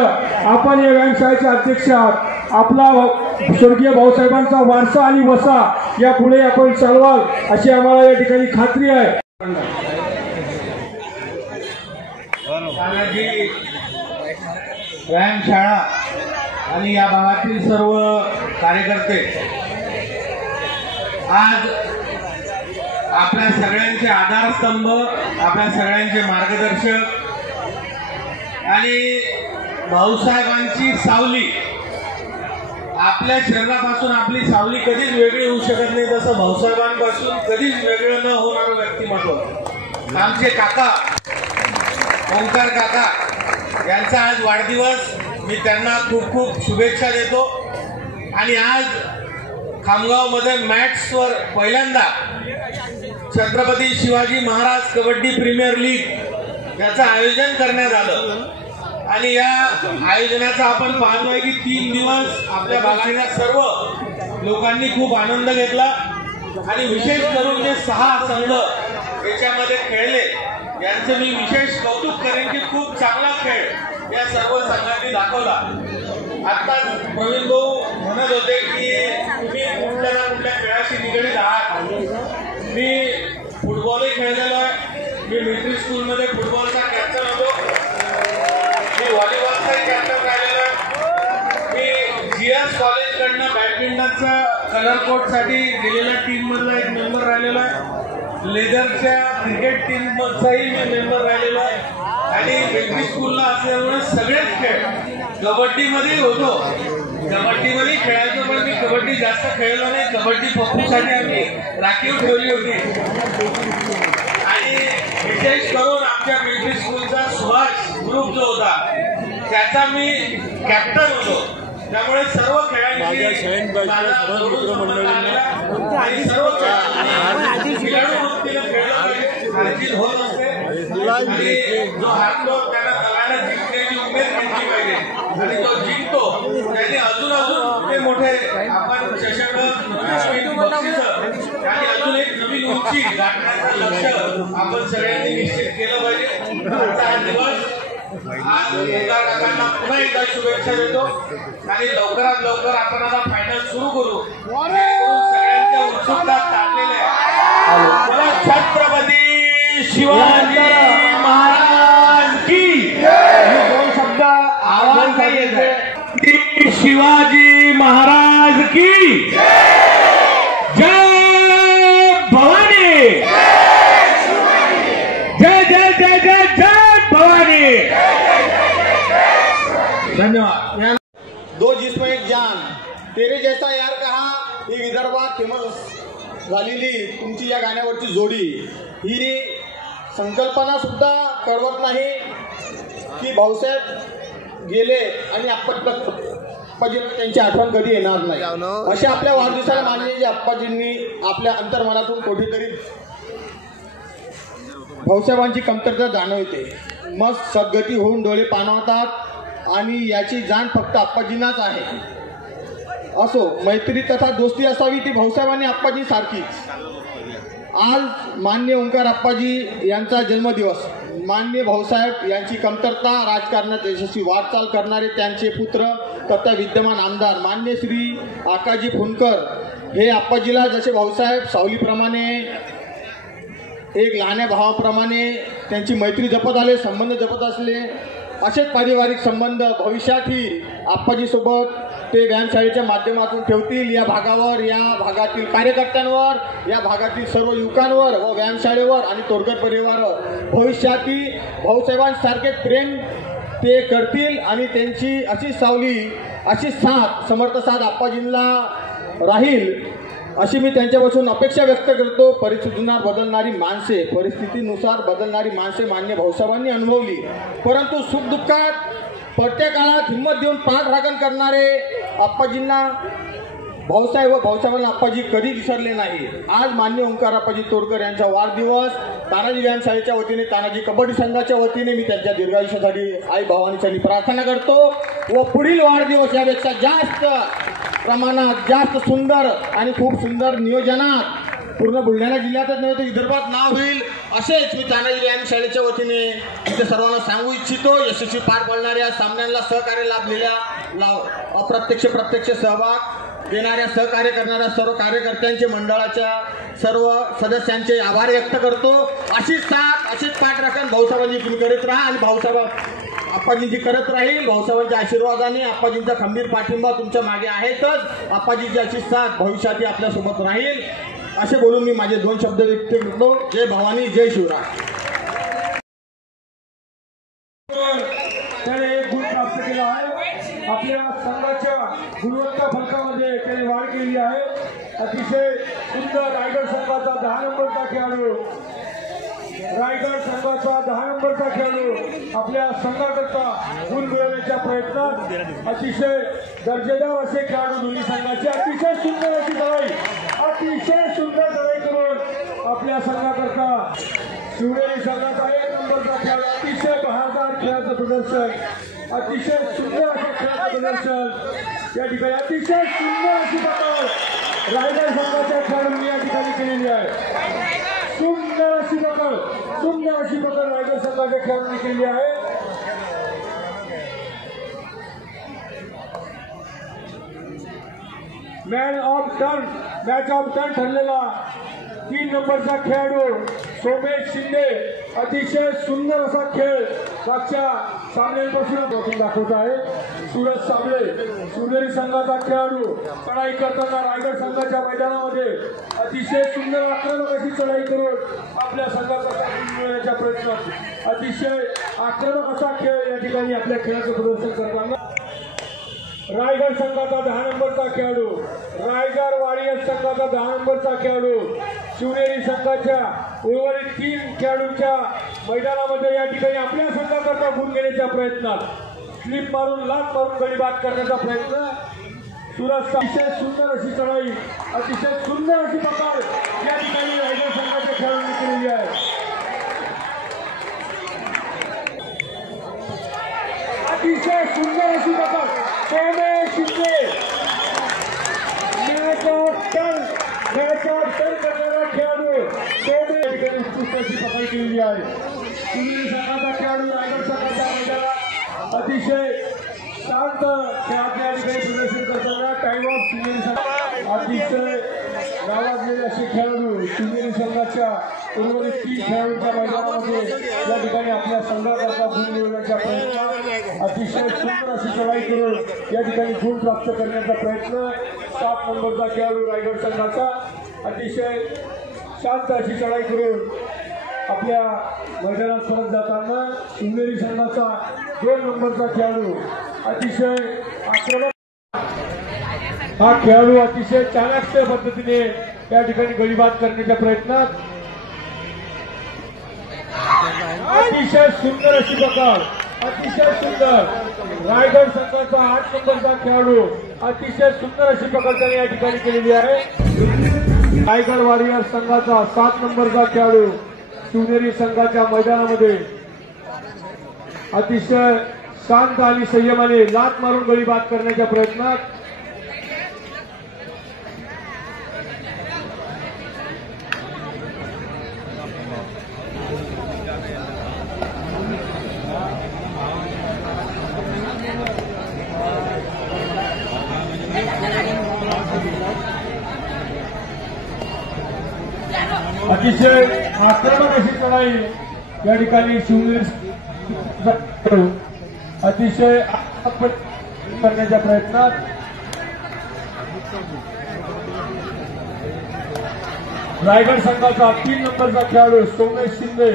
आपण या व्यायामशाळेचे अध्यक्ष आहात। आपला स्वर्गीय भाऊसाहेबांचा वारसा आणि वसा यापुढे आपण चालवाल अशी आम्हाला या ठिकाणी खात्री आहे। तानाजी व्यायामशाळा आणि या भागातील सर्व कार्यकर्ते आज आपल्या सगळ्यांचे आधारस्तंभ, आपल्या सगळ्यांचे मार्गदर्शक आणि भाऊसाहेबांची सावली, आपल्या शरीरापासून आपली सावली कधीच वेगळी होऊ शकत नाही, तसं भाऊसाहेबांपासून कधीच वेगळं न होणारं व्यक्तिमत्व आमचे काका ओंकार काका यांचा आज वाढदिवस, मी त्यांना खूप खूप शुभेच्छा देतो। आणि आज खामगावमध्ये मॅट्सवर पहिल्यांदा छत्रपती शिवाजी महाराज कबड्डी प्रीमियर लीग याचं आयोजन करण्यात आलं आणि या आयोजनाचा आपण पाहतोय की 3 दिवस आपल्या भागातल्या सर्व लोकांनी खूप आनंद घेतला आणि विशेष करून जे 6 संघ याच्यामध्ये खेळले यांचं मी विशेष कौतुक करेन की खूप चांगला खेळ या सर्व संघांनी दाखवला। आत्ताच प्रवीण भाऊ म्हणत होते की तुम्ही कुठल्या ना कुठल्या खेळाशी निगडीत आहात। मी फुटबॉलही खेळलेलो आहे, मी मिलिटरी स्कूलमध्ये फुटबॉलचा कॅप्टन होतो, मी व्हॉलीबॉलचाही कॅप्टन राहिलेलो आहे, मी जीएस कॉलेजकडनं बॅडमिंटनचा कलर कोटसाठी गेलेल्या टीममधला एक मेंबर राहिलेलो आहे, लेदरच्या क्रिकेट टीममधचाही मी मेंबर राहिलेलो आहे आणि मिलिटरी स्कूलला असल्यामुळे सगळेच खेळ कबड्डीमध्ये होतो। कबड्डीमध्ये खेळायचो पण मी कबड्डी जास्त खेळलो नाही, कबड्डी पप्पूसाठी आम्ही राखीव ठेवली होती। आणि विशेष करून आमच्या मिलिटरी स्कूलचा सुभाष ग्रुप जो होता त्याचा मी कॅप्टन होतो, त्यामुळे सर्व खेळांची आणि सर्व खेळाडू वृत्तीने खेळलं पाहिजे, हारजीत होत असते आणि जो हारतो त्याला सगळ्यांना जिंकण्याची उमेद घेतली पाहिजे आणि जो जिंकतो त्याने अजून ते मोठे आपण चषक, बक्षीस आणि अजून एक नवीन उंची गाठण्याचं लक्ष आपण सगळ्यांनी निश्चित केलं पाहिजे। आजचा हा दिवस आज ओंकार काकांना पुन्हा एकदा शुभेच्छा देतो आणि लवकरात लवकर आपण आता फायनल सुरू करू, सगळ्यांच्या उत्सुकता चाललेल्या आहे। छत्रपती शिवाजी महाराज की 2 शब्द आवाज नाही येते। शिवाजी महाराज की जय भवानी, जय जय जय जय जय भवानी। धन्यवाद। 2 जिस्म एक जान, तेरे जैसा यार कहा, ये विदर्भात फेमस झालेली तुमची या गाण्यावरची जोडी ही संकल्पना सुद्धा कळवत नाही की भाऊसाहेब गेले आणि आप्पाजींना त्यांची आठवण कधी येणार नाही. अशा आपल्या वाढदिवसाला माननीय आप्पाजींनी आपल्या अंतर्मनातून कुठेतरी भाऊसाहेबांची कमतरता जाणवते. मग सद्गती होऊन डोळे पाणावतात आणि याची जाण फक्त आप्पाजींनाच आहे. असो, मैत्री तथा दोस्ती असावी ती भाऊसाहेबांनी आप्पाजी सारखीच. आज मान्य ओंकार आप्पाजी यांचा जन्मदिवस. मान्य भाऊसाहेब यांची कमतरता, राजकारणात यशस्वी वाटचाल करणारे त्यांचे पुत्र तथा विद्यमान आमदार मान्य श्री आकाजी फुंडकर हे आप्पाजीला जसे भाऊसाहेब सावलीप्रमाणे, एक लहान्या भावाप्रमाणे त्यांची मैत्री जपत आले, संबंध जपत असले, असेच पारिवारिक संबंध भविष्यातही आप्पाजीसोबत ते व्यायामशाळेच्या माध्यमातून ठेवतील. या भागावर, या भागातील कार्यकर्त्यांवर, या भागातील सर्व युवकांवर व व्यायामशाळेवर आणि तोरकर परिवारावर भविष्यातही भाऊसाहेबांसारखे प्रेम ते करतील आणि त्यांची अशी सावली, अशी साथ, समर्थ साथ आप्पाजींना राहील अशी मी त्यांच्यापासून अपेक्षा व्यक्त करतो. परिस्थितीनुसार बदलणारी माणसे, परिस्थितीनुसार बदलणारी माणसे मान्य भाऊसाहेबांनी अनुभवली, परंतु सुखदुःखात प्रत्येक काळात हिंमत देऊन पाठराखण करणारे आप्पाजींना भाऊसाहेब व भाऊसाहेबांना आप्पाजी कधी विसरले नाही. आज मान्य ओंकार आप्पाजी तोडकर यांचा वाढदिवस. तानाजी व्यायामशाळेच्या वतीने, तानाजी कबड्डी संघाच्या वतीने मी त्यांच्या दीर्घायुष्यासाठी आई भवानीसाठी प्रार्थना करतो व पुढील वाढदिवस यापेक्षा जास्त प्रमाणात, जास्त सुंदर आणि खूप सुंदर नियोजनात पूर्ण बुलढाणा जिल्ह्यातच नव्हे तर विदर्भात नाव होईल असेच मी तानाजी व्यायामशाळेच्या वतीने इथे सर्वांना सांगू इच्छितो. यशस्वी पार पडणाऱ्या सामन्यांना सहकार्य लाभलेल्या, अप्रत्यक्ष प्रत्यक्ष सहभाग देणाऱ्या, सहकार्य करणाऱ्या सर्व कार्यकर्त्यांचे, मंडळाच्या सर्व सदस्यांचे आभार व्यक्त करतो. अशीच साथ, अशीच पाठराखण भाऊसाहेबांची तुम्ही करीत राहा आणि भाऊसाहेब आप्पाजींची करत राहील. भाऊसाहेबांच्या आशीर्वादाने, आप्पाजींचा खंबीर पाठिंबा तुमच्या मागे आहेतच. आप्पाजीची अशी साथ भविष्यातही आपल्यासोबत राहील असे बोलून मी माझे 2 शब्द व्यक्त करतो. जय भवानी, जय शिवराय. त्याने एक गुण प्राप्त केला आहे. आपल्या संघाच्या गुणवत्ता फलकामध्ये त्याने वाढ केली आहे. अतिशय सुंदर रायगड संघाचा 10 नंबरचा खेळाडू, रायगड संघाचा 10 नंबरचा खेळाडू आपल्या संघाकरता गुण मिळवण्याच्या प्रयत्नात अतिशय दर्जेदार असे खेळाडू दोन्ही संघाचे. अतिशय सुंदर अशी लढाई, अतिशय सुंदर लढाई करून आपल्या संघाकरता शिवनेरी संघाचा 1 नंबरचा खेळाडू, अतिशय बहारदार खेळाचं प्रदर्शन, अतिशय सुंदर असं खेळाचं प्रदर्शन या ठिकाणी, अतिशय सुंदर अशी पकड रायगड संघाच्या खेळाडूंनी या ठिकाणी केलेली आहे. सुंदर अशी पकड, सुंदर अशी पकड रायगड संघाच्या खेळाडूंनी केली आहे. Man of turn, match of turn ठरलेला 3 नंबरचा खेळाडू सोमेश शिंदे. अतिशय सुंदर असा खेळ मागच्या सामन्यांपासून दाखवत आहे. सूरज साबळे शिवनेरी संघाचा खेळाडू चढाई करताना रायगड संघाच्या मैदानामध्ये अतिशय सुंदर आक्रमक अशी चढाई करून आपल्या संघाचा मिळवण्याच्या प्रयत्नात अतिशय आक्रमक असा खेळ या ठिकाणी आपल्या खेळाचं प्रदर्शन करताना रायगड संघाचा 10 नंबरचा खेळाडू, रायगड वारियर्स संघाचा 10 नंबरचा खेळाडू शिवनेरी संघाच्या उर्वरित 3 खेळाडूंच्या मैदानामध्ये या ठिकाणी आपल्या संघाकरता गुण घेण्याच्या प्रयत्नात स्लिप मारून, लात मारून गडी बाद करण्याचा प्रयत्न. सूरज, अतिशय सुंदर अशी चढाई, अतिशय सुंदर अशी पकड या ठिकाणी रायगड संघाच्या खेळाडूंनी केलेली आहे. अतिशय सुंदर अशी पकड Somesh Shinde. Match of turn करणारा खेळाडू सोमेश उत्कृष्ट अशी पकड केलेली आहे. शिवनेरी संघाचा खेळाडू रायगड संघाच्या मैदानात अतिशय शांत खेळाच्या ठिकाणी प्रदर्शन करताना टाइम ऑफ शिवनेरी संघ अतिशय नावाजलेले असे खेळाडू शिवनेरी संघाच्या उर्वरित 3 खेळाडूंच्या मैदानामध्ये या ठिकाणी आपल्या संघाकरता गुण मिळवण्याच्या प्रयत्न, अतिशय सुंदर अशी चढाई करून या ठिकाणी गुण प्राप्त करण्याचा प्रयत्न. 7 नंबरचा खेळाडू रायगड संघाचा अतिशय शांत अशी चढाई करून आपल्या मैदानात परत जाताना शिवनेरी संघाचा 2 नंबरचा खेळाडू अतिशय आक्रमक हा खेळाडू अतिशय चाणाक्ष पद्धतीने त्या ठिकाणी गळीबाद करण्याच्या प्रयत्नात अतिशय सुंदर अशी पकड, अतिशय सुंदर रायगड संघाचा 8 नंबरचा खेळाडू अतिशय सुंदर अशी पकड त्याने या ठिकाणी केलेली आहे. रायगड वॉरियर संघाचा 7 नंबरचा खेळाडू शिवनेरी संघाच्या मैदानामध्ये अतिशय शांत आणि संयमाने लात मारून गळीबाद करण्याच्या प्रयत्नात अतिशय आक्रमक अशी चढाई या ठिकाणी शिवनेरी अतिशय करण्याच्या प्रयत्नात रायगड संघाचा 3 नंबरचा खेळाडू सोमेश शिंदे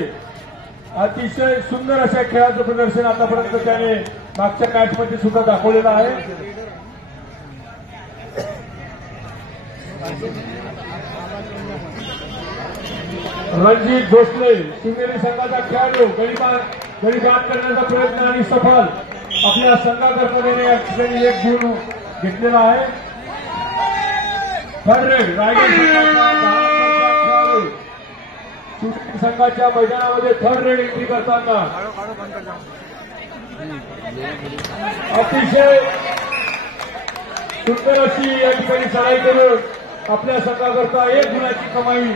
अतिशय सुंदर अशा खेळाचं प्रदर्शन आतापर्यंत त्याने मागच्या मॅचमध्ये सुद्धा दाखवलेलं आहे. रणजित भोसले शिवनेरी संघाचा खेळाडू गळीबाद करण्याचा प्रयत्न आणि सफल आपल्या संघाकरता त्याने या ठिकाणी 1 गुण घेतलेला आहे. थर्ड रेड रायगड खेळाडू शिवनेरी संघाच्या मैदानामध्ये थर्ड रेड एंट्री करताना अतिशय सुंदर अशी या ठिकाणी चढाई करून आपल्या संघाकरता 1 गुणाची कमाई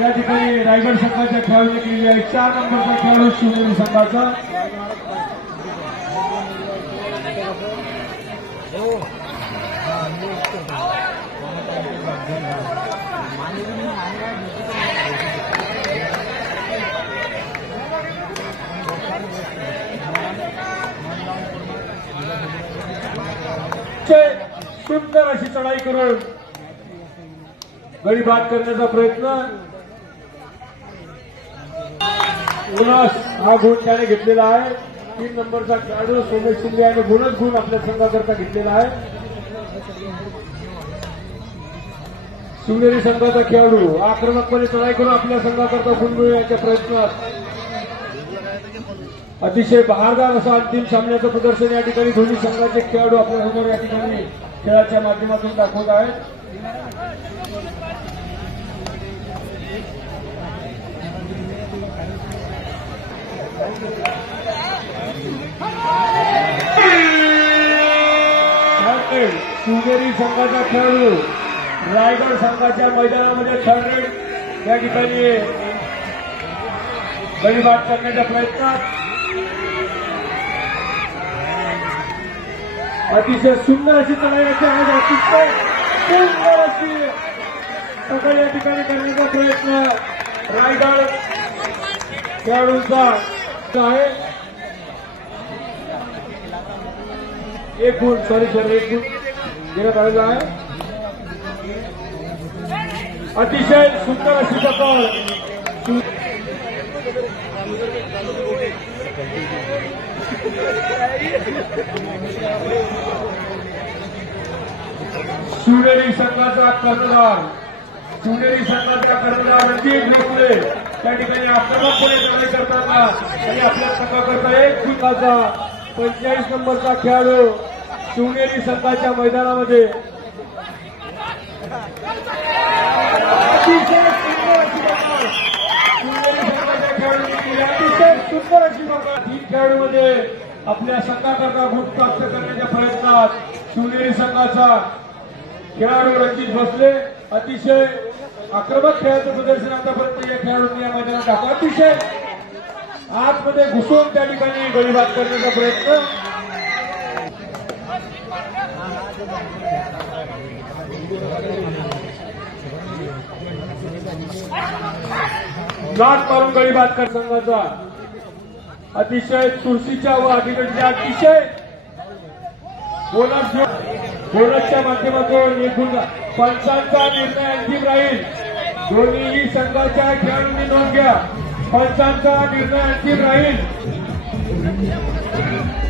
या ठिकाणी रायगड संघाच्या खेळाडूने केलेली आहे. 4 नंबरचा खेळाडू शिवनेरी संघाचा सुंदर अशी चढाई करून गळीबाद करण्याचा प्रयत्न बोनस हा गुण त्याने घेतलेला आहे. 3 नंबरचा खेळाडू सोमेश शिंदे याने बोनस गुण आपल्या संघाकरता घेतलेला आहे. शिवनेरी संघाचा खेळाडू आक्रमकपणे चढाई करून आपल्या संघाकरता गुण मिळवण्याच्या प्रयत्नात अतिशय बहारदार असं अंतिम सामन्याचं प्रदर्शन या ठिकाणी दोन्ही संघाचे खेळाडू आपल्या समोर या ठिकाणी खेळाच्या माध्यमातून दाखवत आहेत. शिवनेरी संघाचा खेळाडू रायगड संघाच्या मैदानामध्ये थर्ड रेड या ठिकाणी गळीबाद करण्याच्या प्रयत्नात अतिशय सुंदर अशी चढाई अतिशय सुंदर अशी पकड या ठिकाणी करण्याचा प्रयत्न रायगड खेळाडूंचा आहे. 1 गुण 1 गुण देण्यात आलेला आहे. अतिशय सुंदर अशी पकड शिवनेरी संघाचा कर्णधार रणजित भोसले त्या ठिकाणी आक्रमकपणे चढाई करताना आणि आपल्या संघाकरता 1 गुणाचा 45 नंबरचा खेळाडू शिवनेरी संघाच्या मैदानामध्ये अतिशय सुंदर अशी पकड शिवनेरी संघाच्या खेळाडूंनी अतिशय सुंदर अशी पकड 3 खेळाडूमध्ये आपल्या संघाकरता गुण प्राप्त करण्याच्या प्रयत्नात शिवनेरी संघाचा खेळाडू रणजित भोसले अतिशय आक्रमक खेळाचं प्रदर्शन आतापर्यंत या खेळाडूंनी या मैदानात दाखवलं. अतिशय आतमध्ये घुसून त्या ठिकाणी गळीबाद करण्याचा प्रयत्न लाट मारून गळीबाद कर संघाचा अतिशय चुरशीच्या व अलीकडच्या अतिशय बोनसच्या माध्यमातून एकूण पंचांचा निर्णय अंतिम राहील. दोन्ही संघाच्या खेळाडूंनी नोंद घ्या. पंचांचा निर्णय अंतिम राहील.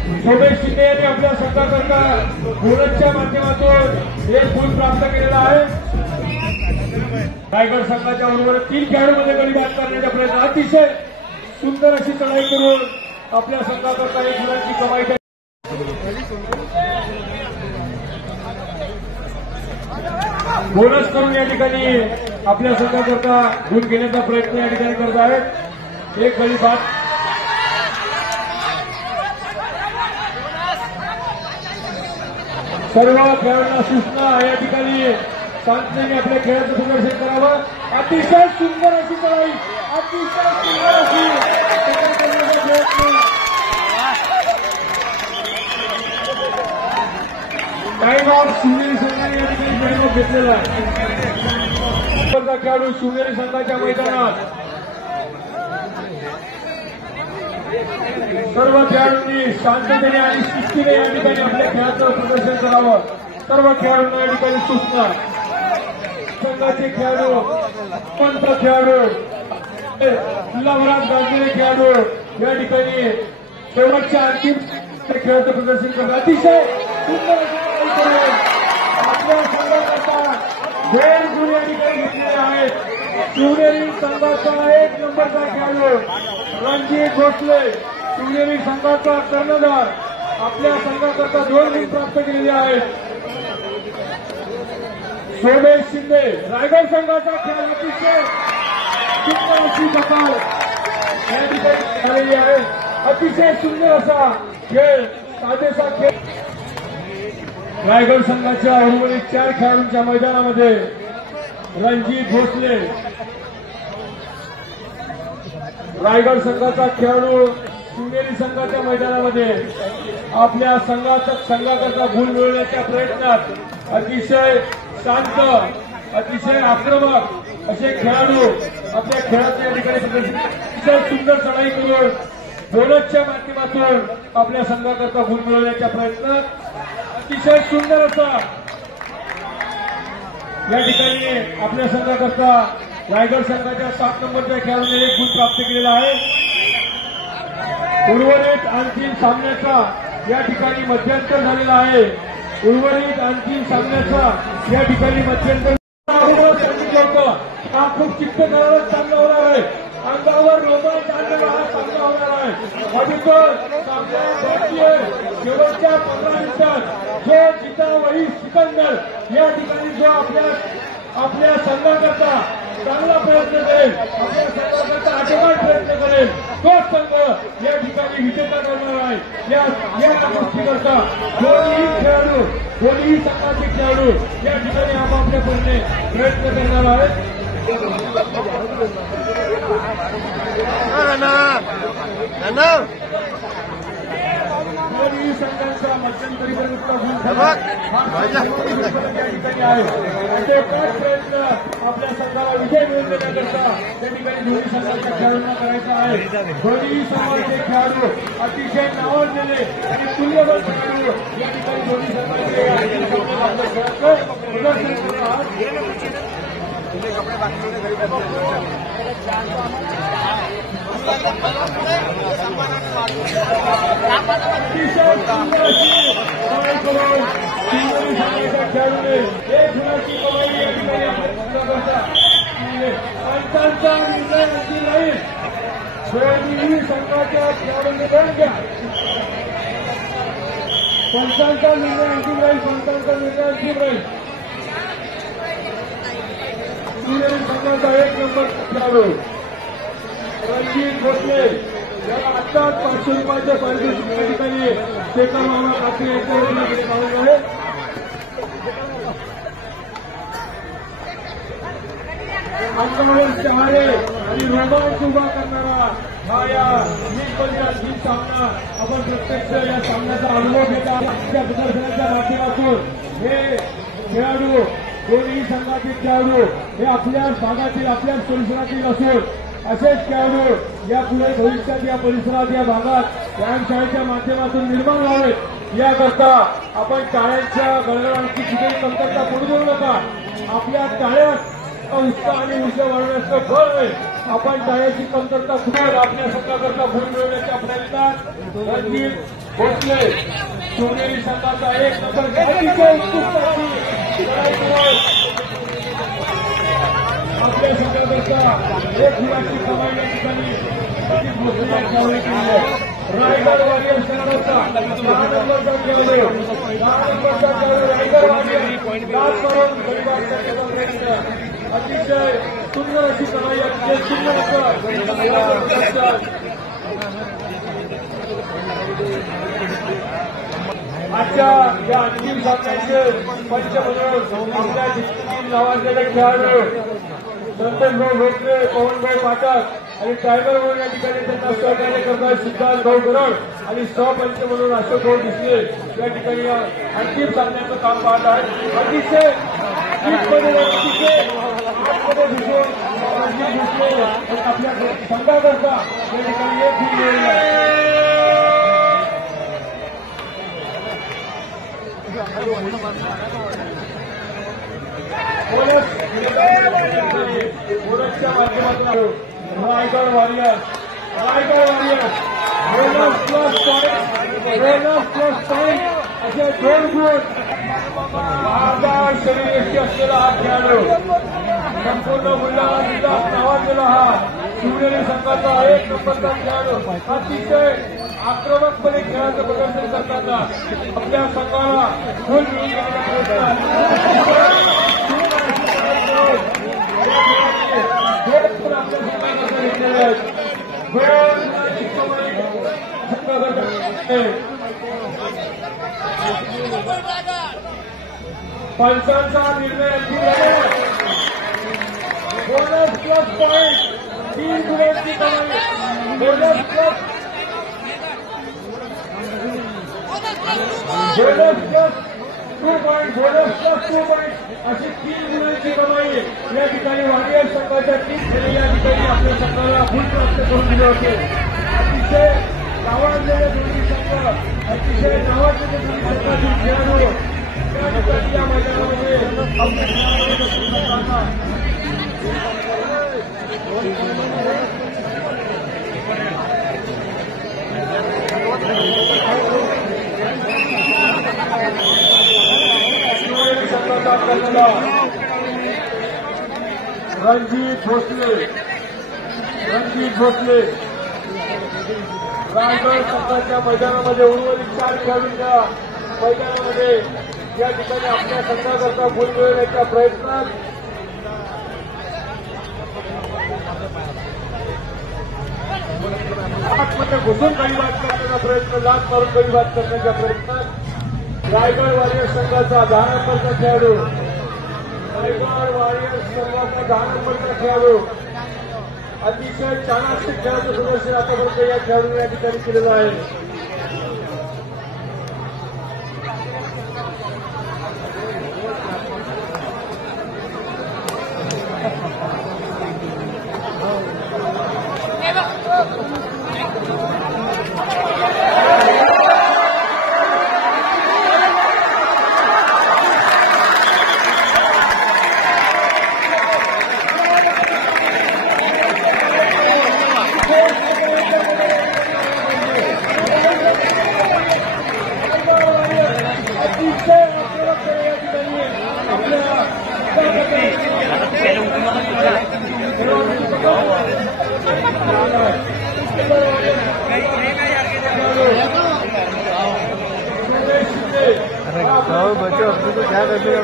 शोभेश शिंदे यांनी आपल्या संघाकरता बोनसच्या माध्यमातून एक गुण प्राप्त केलेला आहे. रायगड संघाच्या बरोबर 3 खेळाडूंमध्ये गडी बाद करण्याचा प्रयत्न, अतिशय सुंदर अशी चढाई करून आपल्या संघाकरता 1 गुणांची कमाई केली. बोनस करून या ठिकाणी आपल्या संघाकरता गुण घेण्याचा प्रयत्न या ठिकाणी करत आहेत. एक गडी बाद. सर्व खेळाडूंना सूचना या ठिकाणी शांततेने आपल्या खेळाचं प्रदर्शन करावं. अतिशय सुंदर अशी चढाई, अतिशय सुंदर अशी टाइम ऑफ शिवनेरी संघाने या ठिकाणी टाइम ऑफ घेतलेला आहे. खेळाडू शिवनेरी संघाच्या मैदानात सर्व खेळाडूंनी शांततेने आणि शिस्तीने या ठिकाणी आपल्या खेळाचं प्रदर्शन करावं. सर्व खेळाडूंना या ठिकाणी सूचना. संघाचे खेळाडू, पंत खेळाडू, जिल्हाभरात गाजलेले खेळाडू या ठिकाणी शेवटच्या अंतिम खेळाचं प्रदर्शन करतात. अतिशय सुंदर आपल्या संघाकरता 2 गुण या ठिकाणी घेतलेले आहेत. शिवनेरी संघाचा 1 नंबरचा खेळाडू रणजित भोसले, शिवनेरी संघाचा कर्णधार, आपल्या संघाकरता 2 गुण प्राप्त केलेले आहेत. शोभेश शिंदे, रायगड संघाचा खेळ, अतिशय सुंदर अशी बचाव या ठिकाणी झालेली आहे. अतिशय सुंदर असा खेळ, साजेसा खेळ. रायगड संघाच्या उर्वरित 4 खेळाडूंच्या मैदानामध्ये रणजित भोसले, रायगड संघाचा खेळाडू शिवनेरी संघाच्या मैदानामध्ये आपल्या संघाकरता गुण मिळवण्याच्या प्रयत्नात अतिशय शांत, अतिशय आक्रमक असे खेळाडू आपल्या खेळाचे या ठिकाणी प्रदर्शन, अतिशय सुंदर चढाई करून बोनसच्या माध्यमातून आपल्या संघाकरता गुण मिळवण्याच्या प्रयत्नात अतिशय सुंदर असा या ठिकाणी आपल्या संघाकरता रायगड संघाच्या 7 नंबरच्या खेळाडूने 1 गुण प्राप्त केलेला आहे. उर्वरित अंतिम सामन्याचा या ठिकाणी मध्यंतर झालेला आहे. उर्वरित अंतिम सामन्याचा या ठिकाणी मध्यंतर सांगितलं होतं. हा खूप चित्त करायला चांगला होणार आहे. अंगावर रोमांच आणलेला हा चांगला होणार आहे. अधिकर शेवटच्या 15 मिनिटात जो जिता वही सिकंदर या ठिकाणी जो आपल्या संघाकरता चांगला प्रयत्न करेल, आपल्या संघाकरता आटोकाट प्रयत्न करेल, तो संघ या ठिकाणी विजेता करणार आहे. या गोष्टीकरता दोन्ही खेळाडू, दोन्ही संघाचे खेळाडू या ठिकाणी आपापल्या परीने प्रयत्न करणार आहेत. दोन्ही संघांचा मध्यंतरीपर्यंत ठिकाणी आहे. एकाच प्रयत्न आपल्या संघाला विजय मिळवून देण्याकरता त्या ठिकाणी दोन्ही संघाच्या खेळाडूंना करायचा आहे. दोन्ही संघाचे खेळाडू अतिशय नावाजलेले आणि तुल्यबळ खेळाडू या ठिकाणी दोन्ही संघाचे आपल्या खेळाचं प्रदर्शन करतात. अतिशय सुंदर अशी करून शिवनेरी संघाच्या खेळाडूने 1 गुणाची कमाई या ठिकाणी आपल्या पंचांचा निर्णय अंतिम राहील. दोन्ही संघाच्या खेळाडूंनी बंद घ्या. पंचांचा निर्णय अंतिम राहील. पंचांचा निर्णय अंतिम राहील. शिवनेरी संघाचा 1 नंबर खेळाडू रणजित भोसले याला आत्ताच 500 रुपयाच्या पारितोषिक या ठिकाणी शेखर मामा ठाकरे यांच्या वतीने पाहून आहे. अंगावर शहारे आणि रोमांच उभा करणारा हा या लीग सामना आपण प्रत्यक्ष या सामन्याचा अनुभव घेता आजच्या प्रदर्शनाच्या माध्यमातून हे खेळाडू, दोन्ही संघातील खेळाडू हे आपल्या भागातील, आपल्याच परिसरातील असून असेच खेळाडू यापुढे भविष्यात या परिसरात, या भागात व्यायामशाळेच्या माध्यमातून निर्माण व्हावेत याकरता आपण टाळ्यांच्या गडगडाटाची कुठेही कमतरता पडू देऊ नका. आपल्या टाळ्यात उत्साह आणि ऊर्जा वाढवण्याचं बळ आहे. आपण टाळ्याची कमतरता कुठे आपल्या संघाकरता गुण मिळवण्याच्या प्रयत्नात रणजित भोसले शिवनेरी संघाचा एक नंबर अतिशय उत्कृष्ट अशी लढाई करत आपल्या संघाकरता एक गुणाची कमाई या ठिकाणी भोसले यांच्यावर केली आहे. रायगड वॉरियर्स संघाचा 10 नंबरचा खेळाडू रायगड वॉरियर्स दाद मारून गडीबाद करण्याचा प्रयत्न अतिशय सुंदर अशी कमाई अतिशय सुंदर असं आजच्या या अंतिम सामन्याचे पंच म्हणून आपल्या तीन नावाजलेले खेळाडू संतोषभाऊ भोसले, पवनभाऊ पाठक आणि टायगर म्हणून या ठिकाणी त्यांना सहकार्य करतात सिद्धार्थ भाऊ गरड आणि सहपंच म्हणून अशोक भाऊ दिसले या ठिकाणी या अंतिम सामन्याचं काम पाहत आहेत. अतिशय आपल्या संघाकरता या ठिकाणी एक गुण मिळवला आहे. बोनसच्या माध्यमातून Raigad warriors bonus plus point असे 2 गुण महादार शरीरयष्टी असलेला हा खेळाडू संपूर्ण बुलढाणा जिल्ह्यात नावाजलेला हा शिवनेरी संघाचा एक नंबरचा खेळाडू अतिशय आक्रमकपणे खेळाचं प्रदर्शन करताना आपल्या संघाला गोल मिळवून देण्याचा प्रयत्न आपल्या संघाकरता घेतलेले आहेत. पंचांचा निर्णय अंतिम झाला. बोनस प्लस पॉईंट 3 गुणांची कमाई. बोनस प्लस 2 पॉईंट अशी 3 गुणांची कमाई या ठिकाणी वॉरियर्स संघाच्या टीम खेळी या ठिकाणी आपल्या संघाला गुण प्राप्त करून दिले होते. अतिशय नावाजलेले दोन्ही संघ अतिशय नावाजलेले दोन्ही संघातील खेळाडू या ठिकाणी या मैदानामध्ये रणजित भोसले रायगड संघाच्या मैदानामध्ये उर्वरित 4 खेळाडूंच्या मैदानामध्ये या ठिकाणी आपल्या संघाकरता गुण मिळवण्याच्या प्रयत्नात आतमध्ये घुसून गडीबाद करण्याचा प्रयत्न, लाच मारून गडीबाद करण्याच्या प्रयत्नात रायगड वॉरियर्स संघाचा 10 नंबरचा खेळाडू अतिशय चाणाक्षी खेळाचं प्रदर्शन आतापर्यंत या खेळाडूंनी या ठिकाणी केलेलं आहे. बच्चों अपने तो क्या करते हैं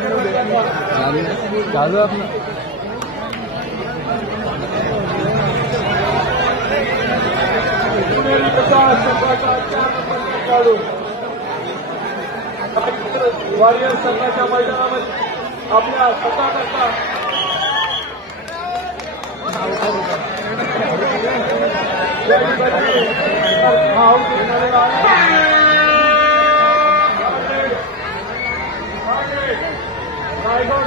चालू अपना वॉरियर्स संघाच्या मैदानामध्ये आपल्या स्वतःकरता रायगड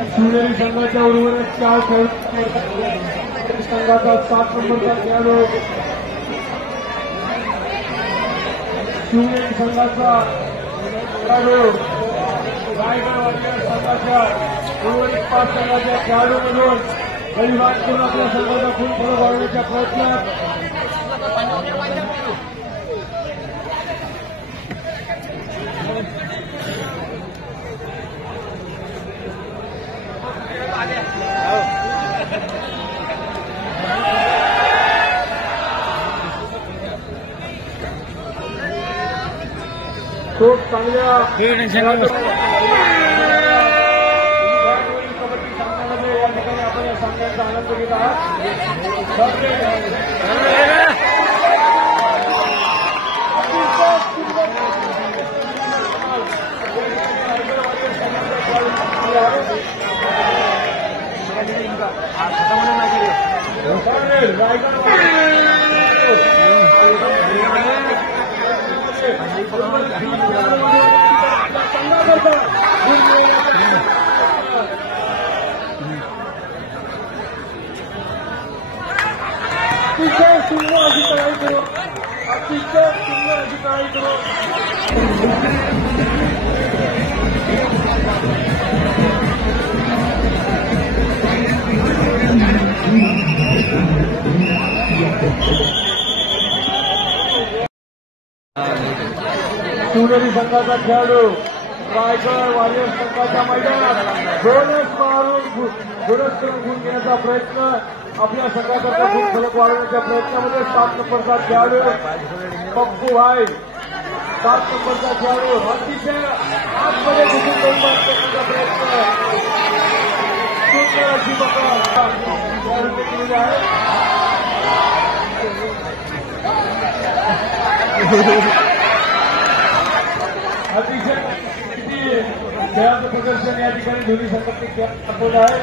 शिवनेरी संघाच्या उर्वरित 4 खेळाडू संघाचा 7 नंबरचा खेळाडू शिवनेरी संघाचा खेळाडू रायगड वारियर संघाच्या उर्वरित 5 संघाच्या खेळाडूंमधून गैरवाद करून आपल्या संघाचा खून फरक वाढवण्याच्या प्रयत्नात खूप चांगल्या कबड्डी सामन्यामध्ये या ठिकाणी आपण या सामन्याचा आनंद घेत आहात. अतिशय सुंदर अशी तयारी करू अतिशय सुंदर अशी तयारी करू शिवनेरी संघाचा खेळाडू रायगड वारियर संघाच्या मैदानात बोनस करून गुण घेण्याचा प्रयत्न आपल्या संघाचा खूप फलक वाढवण्याच्या प्रयत्नामध्ये 7 नंबरचा खेळाडू पप्पू भाई 7 नंबरचा खेळाडू अतिशय आतमध्ये घुसून गोल करण्याचा प्रयत्न सुंदर अशी पकड केलेली आहे. अतिशय खेळाचं प्रदर्शन या ठिकाणी दोन्ही संघांनी दाखवलं आहे.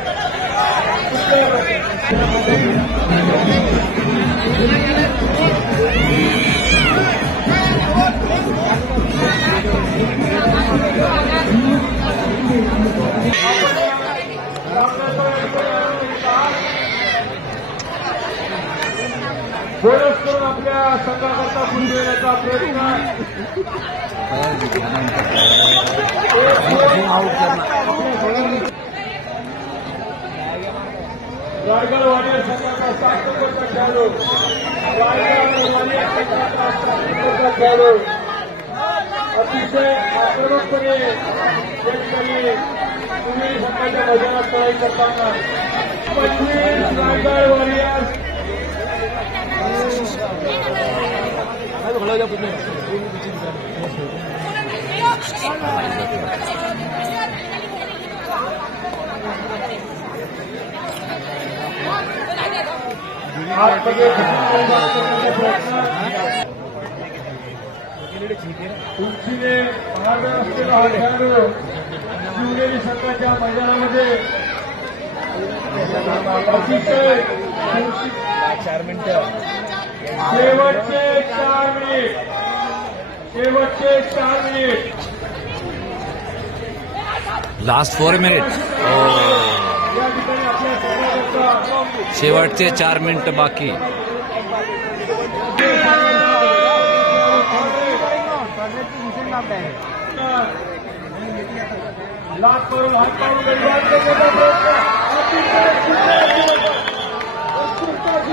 बोनस करून आपल्या संघाकरता गुण देण्याचा प्रयत्न रायगड वारियर संघाचा 7 नंबरचा खेळाडू रायगड वारियर संघाचा 7 नंबरचा खेळाडू अतिशय आक्रमकपणे या ठिकाणी शिवनेरी संघाच्या मैदानात तयारी करताना 25 रायगड वारियर उंचीने महाराज असलेला हा खेळाडू शिवनेरी संघाच्या मैदानामध्ये अतिशय शेवटचे 4 मिनिट लास्ट 4 मिनिट या ठिकाणी आपल्या संघाचा शेवटचे 4 मिनिट बाकी. लाख करून हात पाडून गैरवाद करण्याचा प्रयत्न अतिशय सुंदर अशी पकड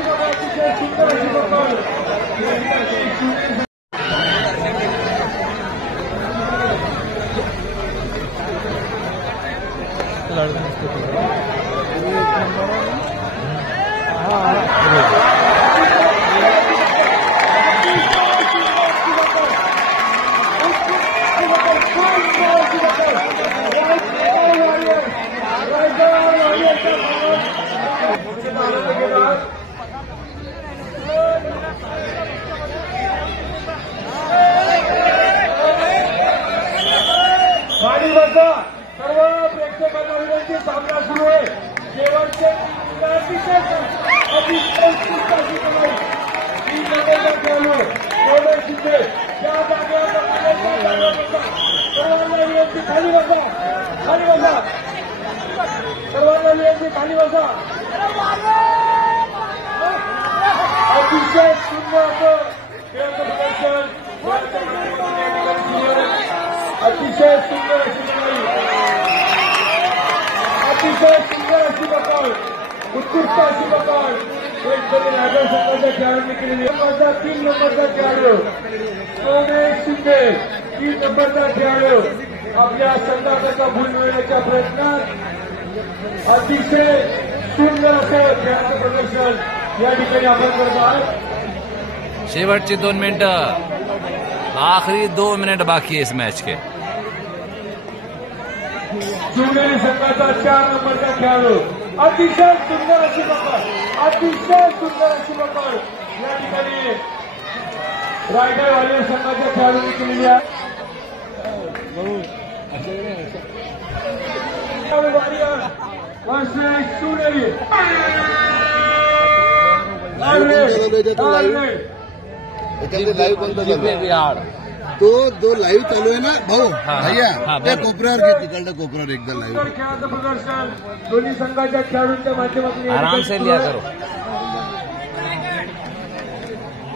सर्व प्रेक्षकांना विनंती, सामना सुरू आहे. शेवटचे त्या जागेवर सर्वांना विनंती, खाली बसा. थोडेसे खाली बसा. अतिशय सुंदर असं खेळाचं प्रदर्शन, अतिशय सुंदर अशी लढाई, अतिशय सुंदर अशी पकड, उत्कृष्ट अशी पकड एक तरी रायगड संघाच्या खेळाडूंनी केलेली. 3 नंबरचा खेळाडू सोमेश शिंदे, 3 नंबरचा खेळाडू आपल्या संघाचा भूल मिळवण्याच्या प्रयत्नात अतिशय सुंदर असं खेळाचं प्रदर्शन या ठिकाणी आपण करत आहोत. शेवटची 2 मिनिटं, आखरी 2 मिनिट बाकी आहे इस मॅच के. शिवनेरी संघाचा 4 नंबरचा खेळाडू अतिशय सुंदर अशी पकड, अतिशय सुंदर अशी पकड या ठिकाणी रायगड वालिया संघाच्या खेळाडूंनी केलेली आहे. शिवनेरी लाईव्ह कोणता चालू आहे? तो जो लाईव्ह चालू आहे ना भाऊ भैया, त्या कोपऱ्यावर घे, तिकडल्या कोपऱ्यावर एकदा लाईव्ह. खेळाचं प्रदर्शन दोन्ही संघाच्या खेळाडूंच्या माध्यमातून आराम से लिया करो.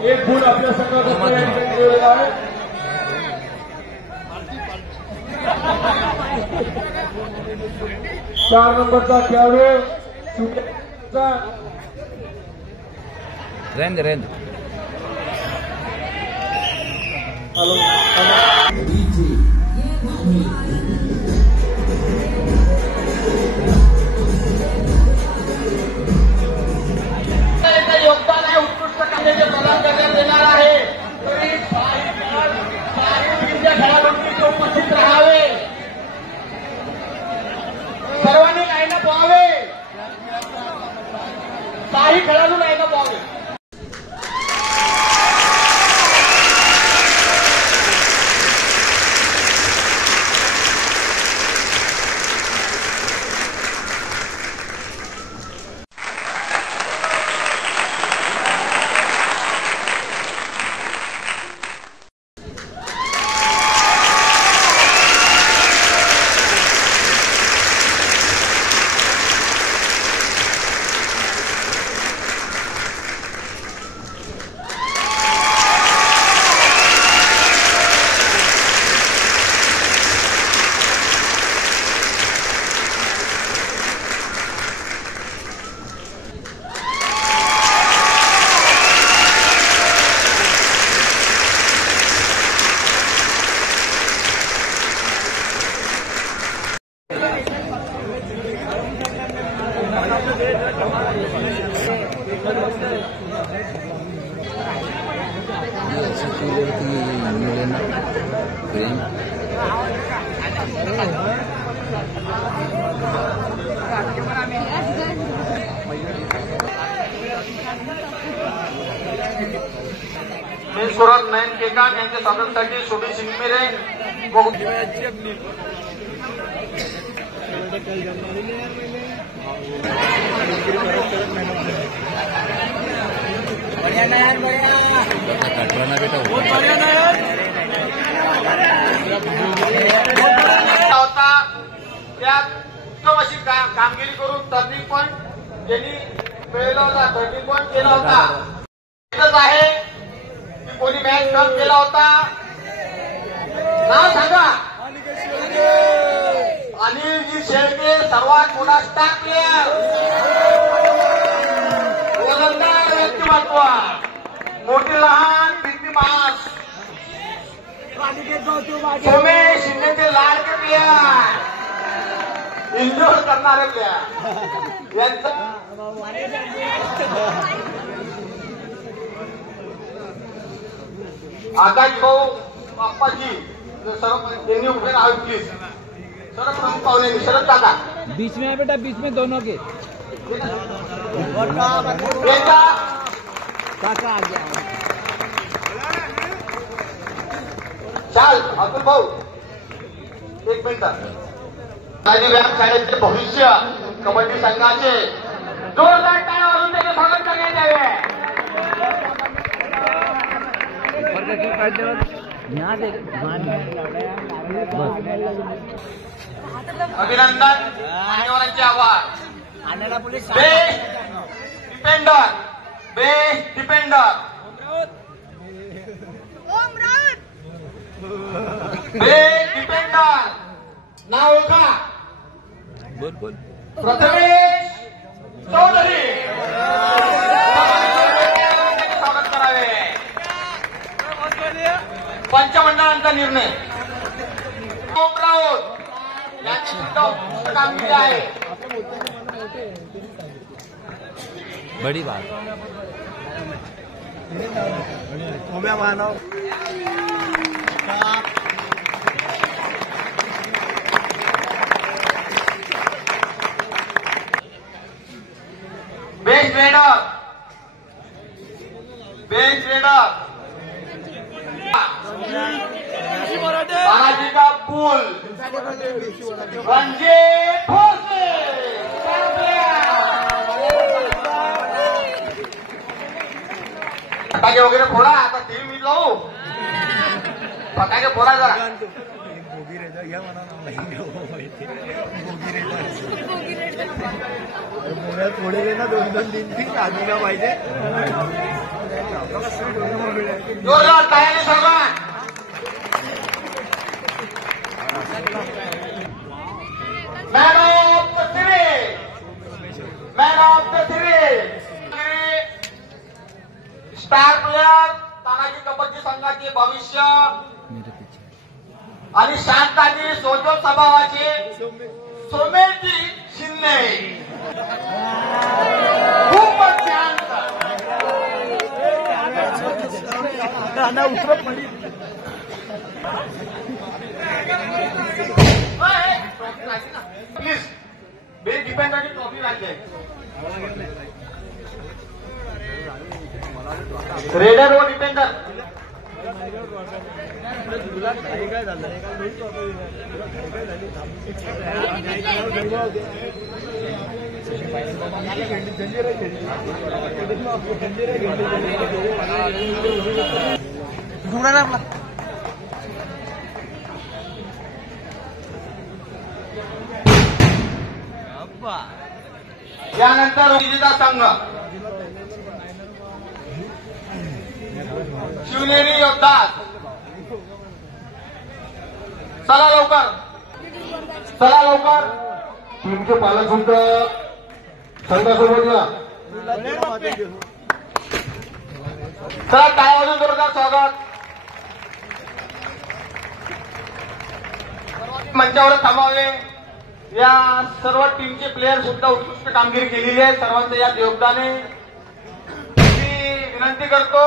एक गुण आपल्या संघाचा दिलेला आहे. चार नंबरचा खेळाडू शिवनेरीचा रेंद रेंद. योगदान आहे, उत्कृष्ट कार्याचे प्रदान करण्यात येणार आहे. तरी खेळाडूंनी उपस्थित राहावे, सर्वांनी लाईनअप व्हावे, काही खेळाडू लाईनअप व्हावे. सुरत नयन केकान यांच्या साधनासाठी शोभी शिंगमिरे होता त्यात उत्तम अशी कामगिरी करून टर्निंग पॉईंट ज्यांनी मिळवला होता, टर्निंग पॉईंट केला होता. इथंच आहे की कोणी मॅच टर्न केला होता, नाव सांगा. अनिलजी शेळके सर्वात मोठा स्टार प्लेयर, गोलंदाज व्यक्तिमत्व, मोठी लहान बिंदी मास, सोमेश शिंदेचे लाडके प्लेयर, इंजोर करणारे प्लेयर यांचं आकाश भाऊ बाप्पाजी सर्व त्यांनी उभे राहावे प्लीज. सर्व प्रमुख पाहुणे शरद काका बीच में है बेटा, बीच में दोनों के. काका आ गया. चाल अतुल भाऊ एक मिनिट. व्यायाम शाळेचे भविष्य कबड्डी संघाचे जोरदार टाळ्या वाजून त्याचे स्वागत करण्यात यावे. अभिनंदन, मान्यवरांचे आभार. Best defender, best defender, best defender नाव ओळखा. बोल बोल. प्रथमेश चौधरी स्वागत करावे. पंचमंडळांचा निर्णय यांची सुद्धा उत्कृष्ट कामगिरी आहे. बड़ी बात. Best raider, best raider Balaji का पूल रणजीत भोसले. फटाके वगैरे फोडा. आता टीव्ही मी लावू. फटाके फोडा जरा. जोरदार टाळ्यांनी स्वागत. Man of the series, man of the series star player Tanaji kabaddi संघाचे भविष्य आणि शांत आणि सोजवळ स्वभावाचे सोमेशजी शिंदे. खूपच छान. प्लीज बेस्ट डिफेंडरची ट्रॉफी लागते. रेडर व डिफेंडर यानंतर विजेता संघ शिवनेरी योद्धा. चला लवकर, चला लवकर. टीमचे पालक सुद्धा संघासोबत या. चला टाळ्या वाजून जोरदार स्वागत. मंचावर थांबावे. या सर्व टीमचे प्लेयर सुद्धा उत्कृष्ट कामगिरी केलेली आहे. सर्वांचं यात योगदान आहे. मी विनंती करतो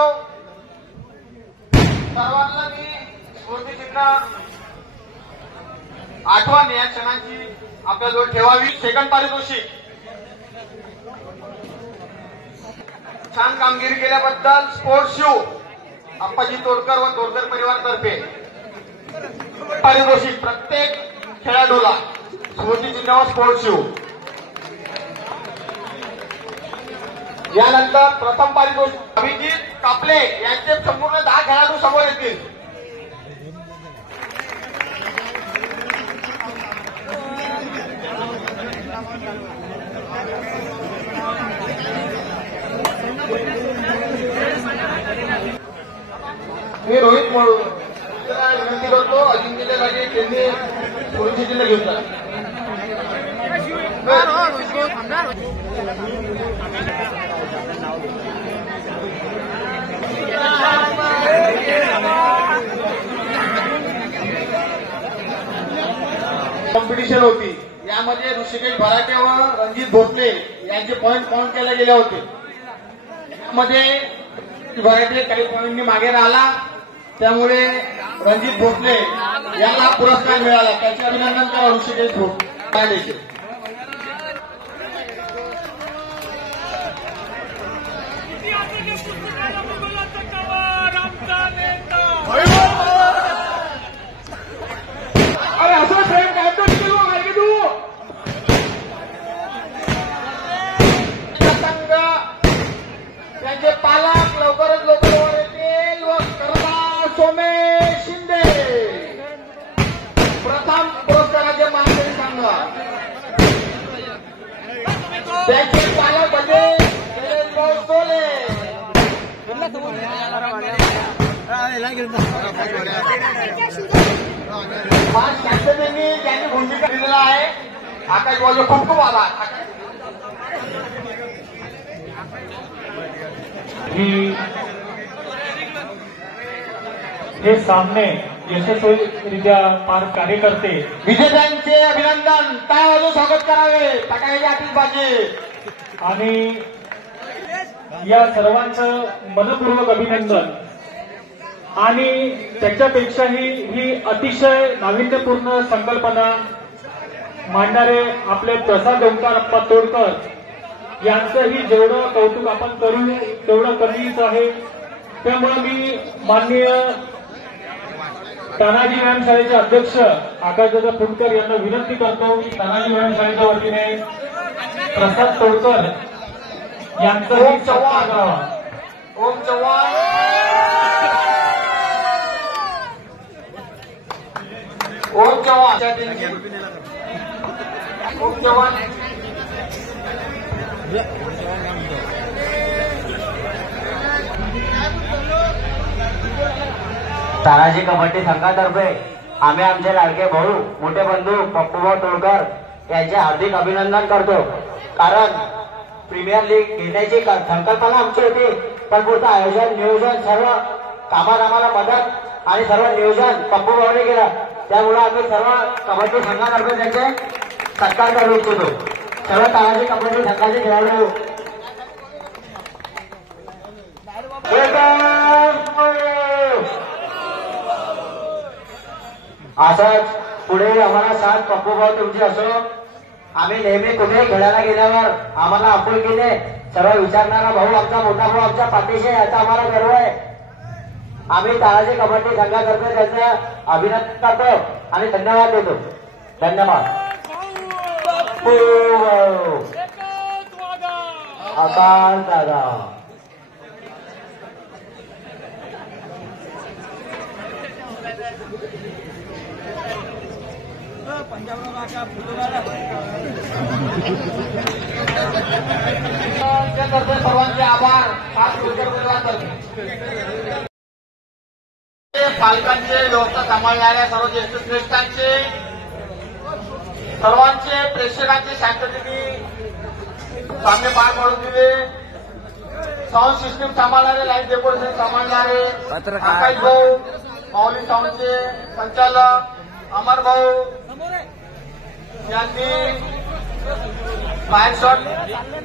सर्वांना मी स्मृतिचिन्ह आठवण या क्षणाची आपल्याजवळ ठेवावी. सेकंड पारितोषिक छान कामगिरी केल्याबद्दल स्पोर्ट्स शू अप्पाजी तोडकर व तोडकर परिवारातर्फे पारितोषिक प्रत्येक खेळाडूला स्मृतिचिन्ह व स्पोर्ट्स शू. यानंतर प्रथम पारितोषिक अभिजित कापले यांचे संपूर्ण 10 खेळाडू समोर येतील. मी रोहित म्हणून विनंती करतो अजिंक्य लागे त्यांनी स्मृतिचिन्ह घेऊन जा. कॉम्पिटिशन होती. यामध्ये ऋषिकेश भराटे व रणजित भोसले यांचे पॉइंट काउंट केले गेले होते. यामध्ये भराटे काही पॉइंटनी मागे राहिला, त्यामुळे रणजित भोसले यांना पुरस्कार मिळाला. त्याचे अभिनंदन करा ऋषिकेश भोसले. अरे असं प्रेम काय तो केलो काय की तू संघ त्यांचे पालक लवकरच लवकर वर येतील व कर्ता सोमेश शिंदे प्रथम पुरस्काराचे मानकरी संघ. त्यांचे पालक म्हणजे निलेश भाऊ सोले. आज शास्त्रज्ञांनी त्यांनी भूमिका दिलेला आहे. आकाश भाऊचे खूप खूप आभार. हे सामने यशस्वीरित्या पार कार्यकर्ते विजेत्यांचे अभिनंदन. काय वाजून स्वागत करावे. फटाक्याची आतिषबाजी आणि या सर्वांचं मनपूर्वक अभिनंदन. आणि त्याच्यापेक्षाही ही अतिशय नाविन्यपूर्ण संकल्पना मांडणारे आपले प्रसाद ओंकारप्पा तोडकर यांचंही जेवढं कौतुक आपण करू तेवढं कमीच आहे. त्यामुळे मी माननीय तानाजी व्यायामशाळेचे अध्यक्ष आकाशदादा फुंडकर यांना विनंती करतो की तानाजी व्यायामशाळेच्या वतीने प्रसाद तोडकर यांचाही सत्कार करावा. ओम चव्हाण ओम चव्हाण ओम चव्हाण तानाजी कबड्डी संघातर्फे आम्ही आमचे लाडके भाऊ मोठे बंधू पप्पूभाऊ तोडकर यांचे हार्दिक अभिनंदन करतो. कारण प्रीमियर लीग घेण्याची संकल्पना आमची होती, पण पुढचं आयोजन नियोजन सर्व कामात आम्हाला मदत आणि सर्व नियोजन पप्पूभाऊने केलं. त्यामुळे आम्ही सर्व कबड्डी संघातर्फे त्यांचे सत्कार करू इच्छितो. सर्व तानाजी कबड्डी संघाचे खेळाडू असंच पुढे आम्हाला साथ पप्पूभाऊ तुमची असो. आम्ही नेहमी कुठेही खेळायला गेल्यावर आम्हाला आपुलकीने सर्व विचारणारा भाऊ आमचा मोठा भाऊ आमच्या पाठीशी आहे, याचा आम्हाला गर्व आहे. आम्ही तानाजी कबड्डी संघातर्फे त्यांचं अभिनंदन करतो आणि धन्यवाद देतो. धन्यवाद. आकाश दादा सर्वांचे आभार. पालकांचे व्यवस्था सांभाळणाऱ्या सर्व ज्येष्ठ श्रेष्ठांचे सर्वांचे प्रेक्षकांचे शांततेने सामने पार पडून दिले. साऊंड सिस्टीम सांभाळणारे लाईट डेकोरेशन सांभाळणारे आकाश भाऊ माऊली साऊंडचे संचालक अमर भाऊ यांनी फायर शॉट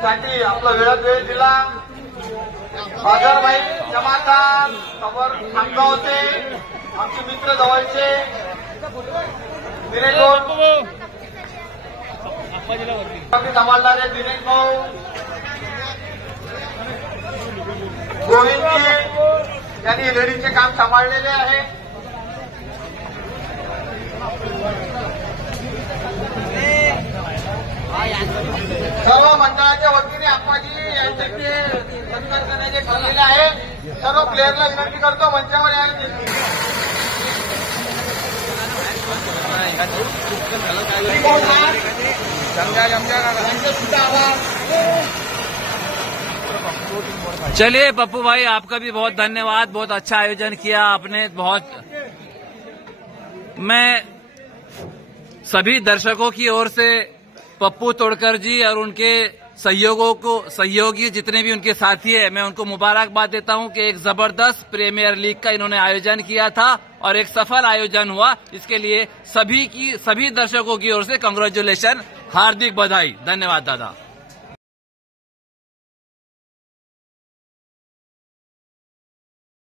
साठी आपला वेळात वेळ दिला. अजरभाई जमादार खबर खानगावचे आमचे मित्र जवळचे दिनेश भाऊ सांभाळणारे दिनेश भाऊ गोविंदजी यांनी लेडीजचे काम सांभाळलेले आहे. सर्व मंडळाच्या वतीने आप्पाजी यांच्याकडे सत्कार करण्याचे ठरलेले आहे. सर्व प्लेअरला विनंती करतो मंचावर यायला. चलिए पप्पू भाई, आपका भी बहुत धन्यवाद. बहुत अच्छा आयोजन किया आपने. बहुत मैं सभी दर्शकों की ओर से पप्पू तोड़कर जी और उनके सहयोगी जितने भी उनके साथी है, मैं उनको मुबारकबाद देता हूं कि एक जबरदस्त प्रीमियर लीग का इन्होंने आयोजन किया था और एक सफल आयोजन हुआ. इसके लिए सभी दर्शकों की ओर से कांग्रेचुलेशन, हार्दिक बधाई. धन्यवाद दादा.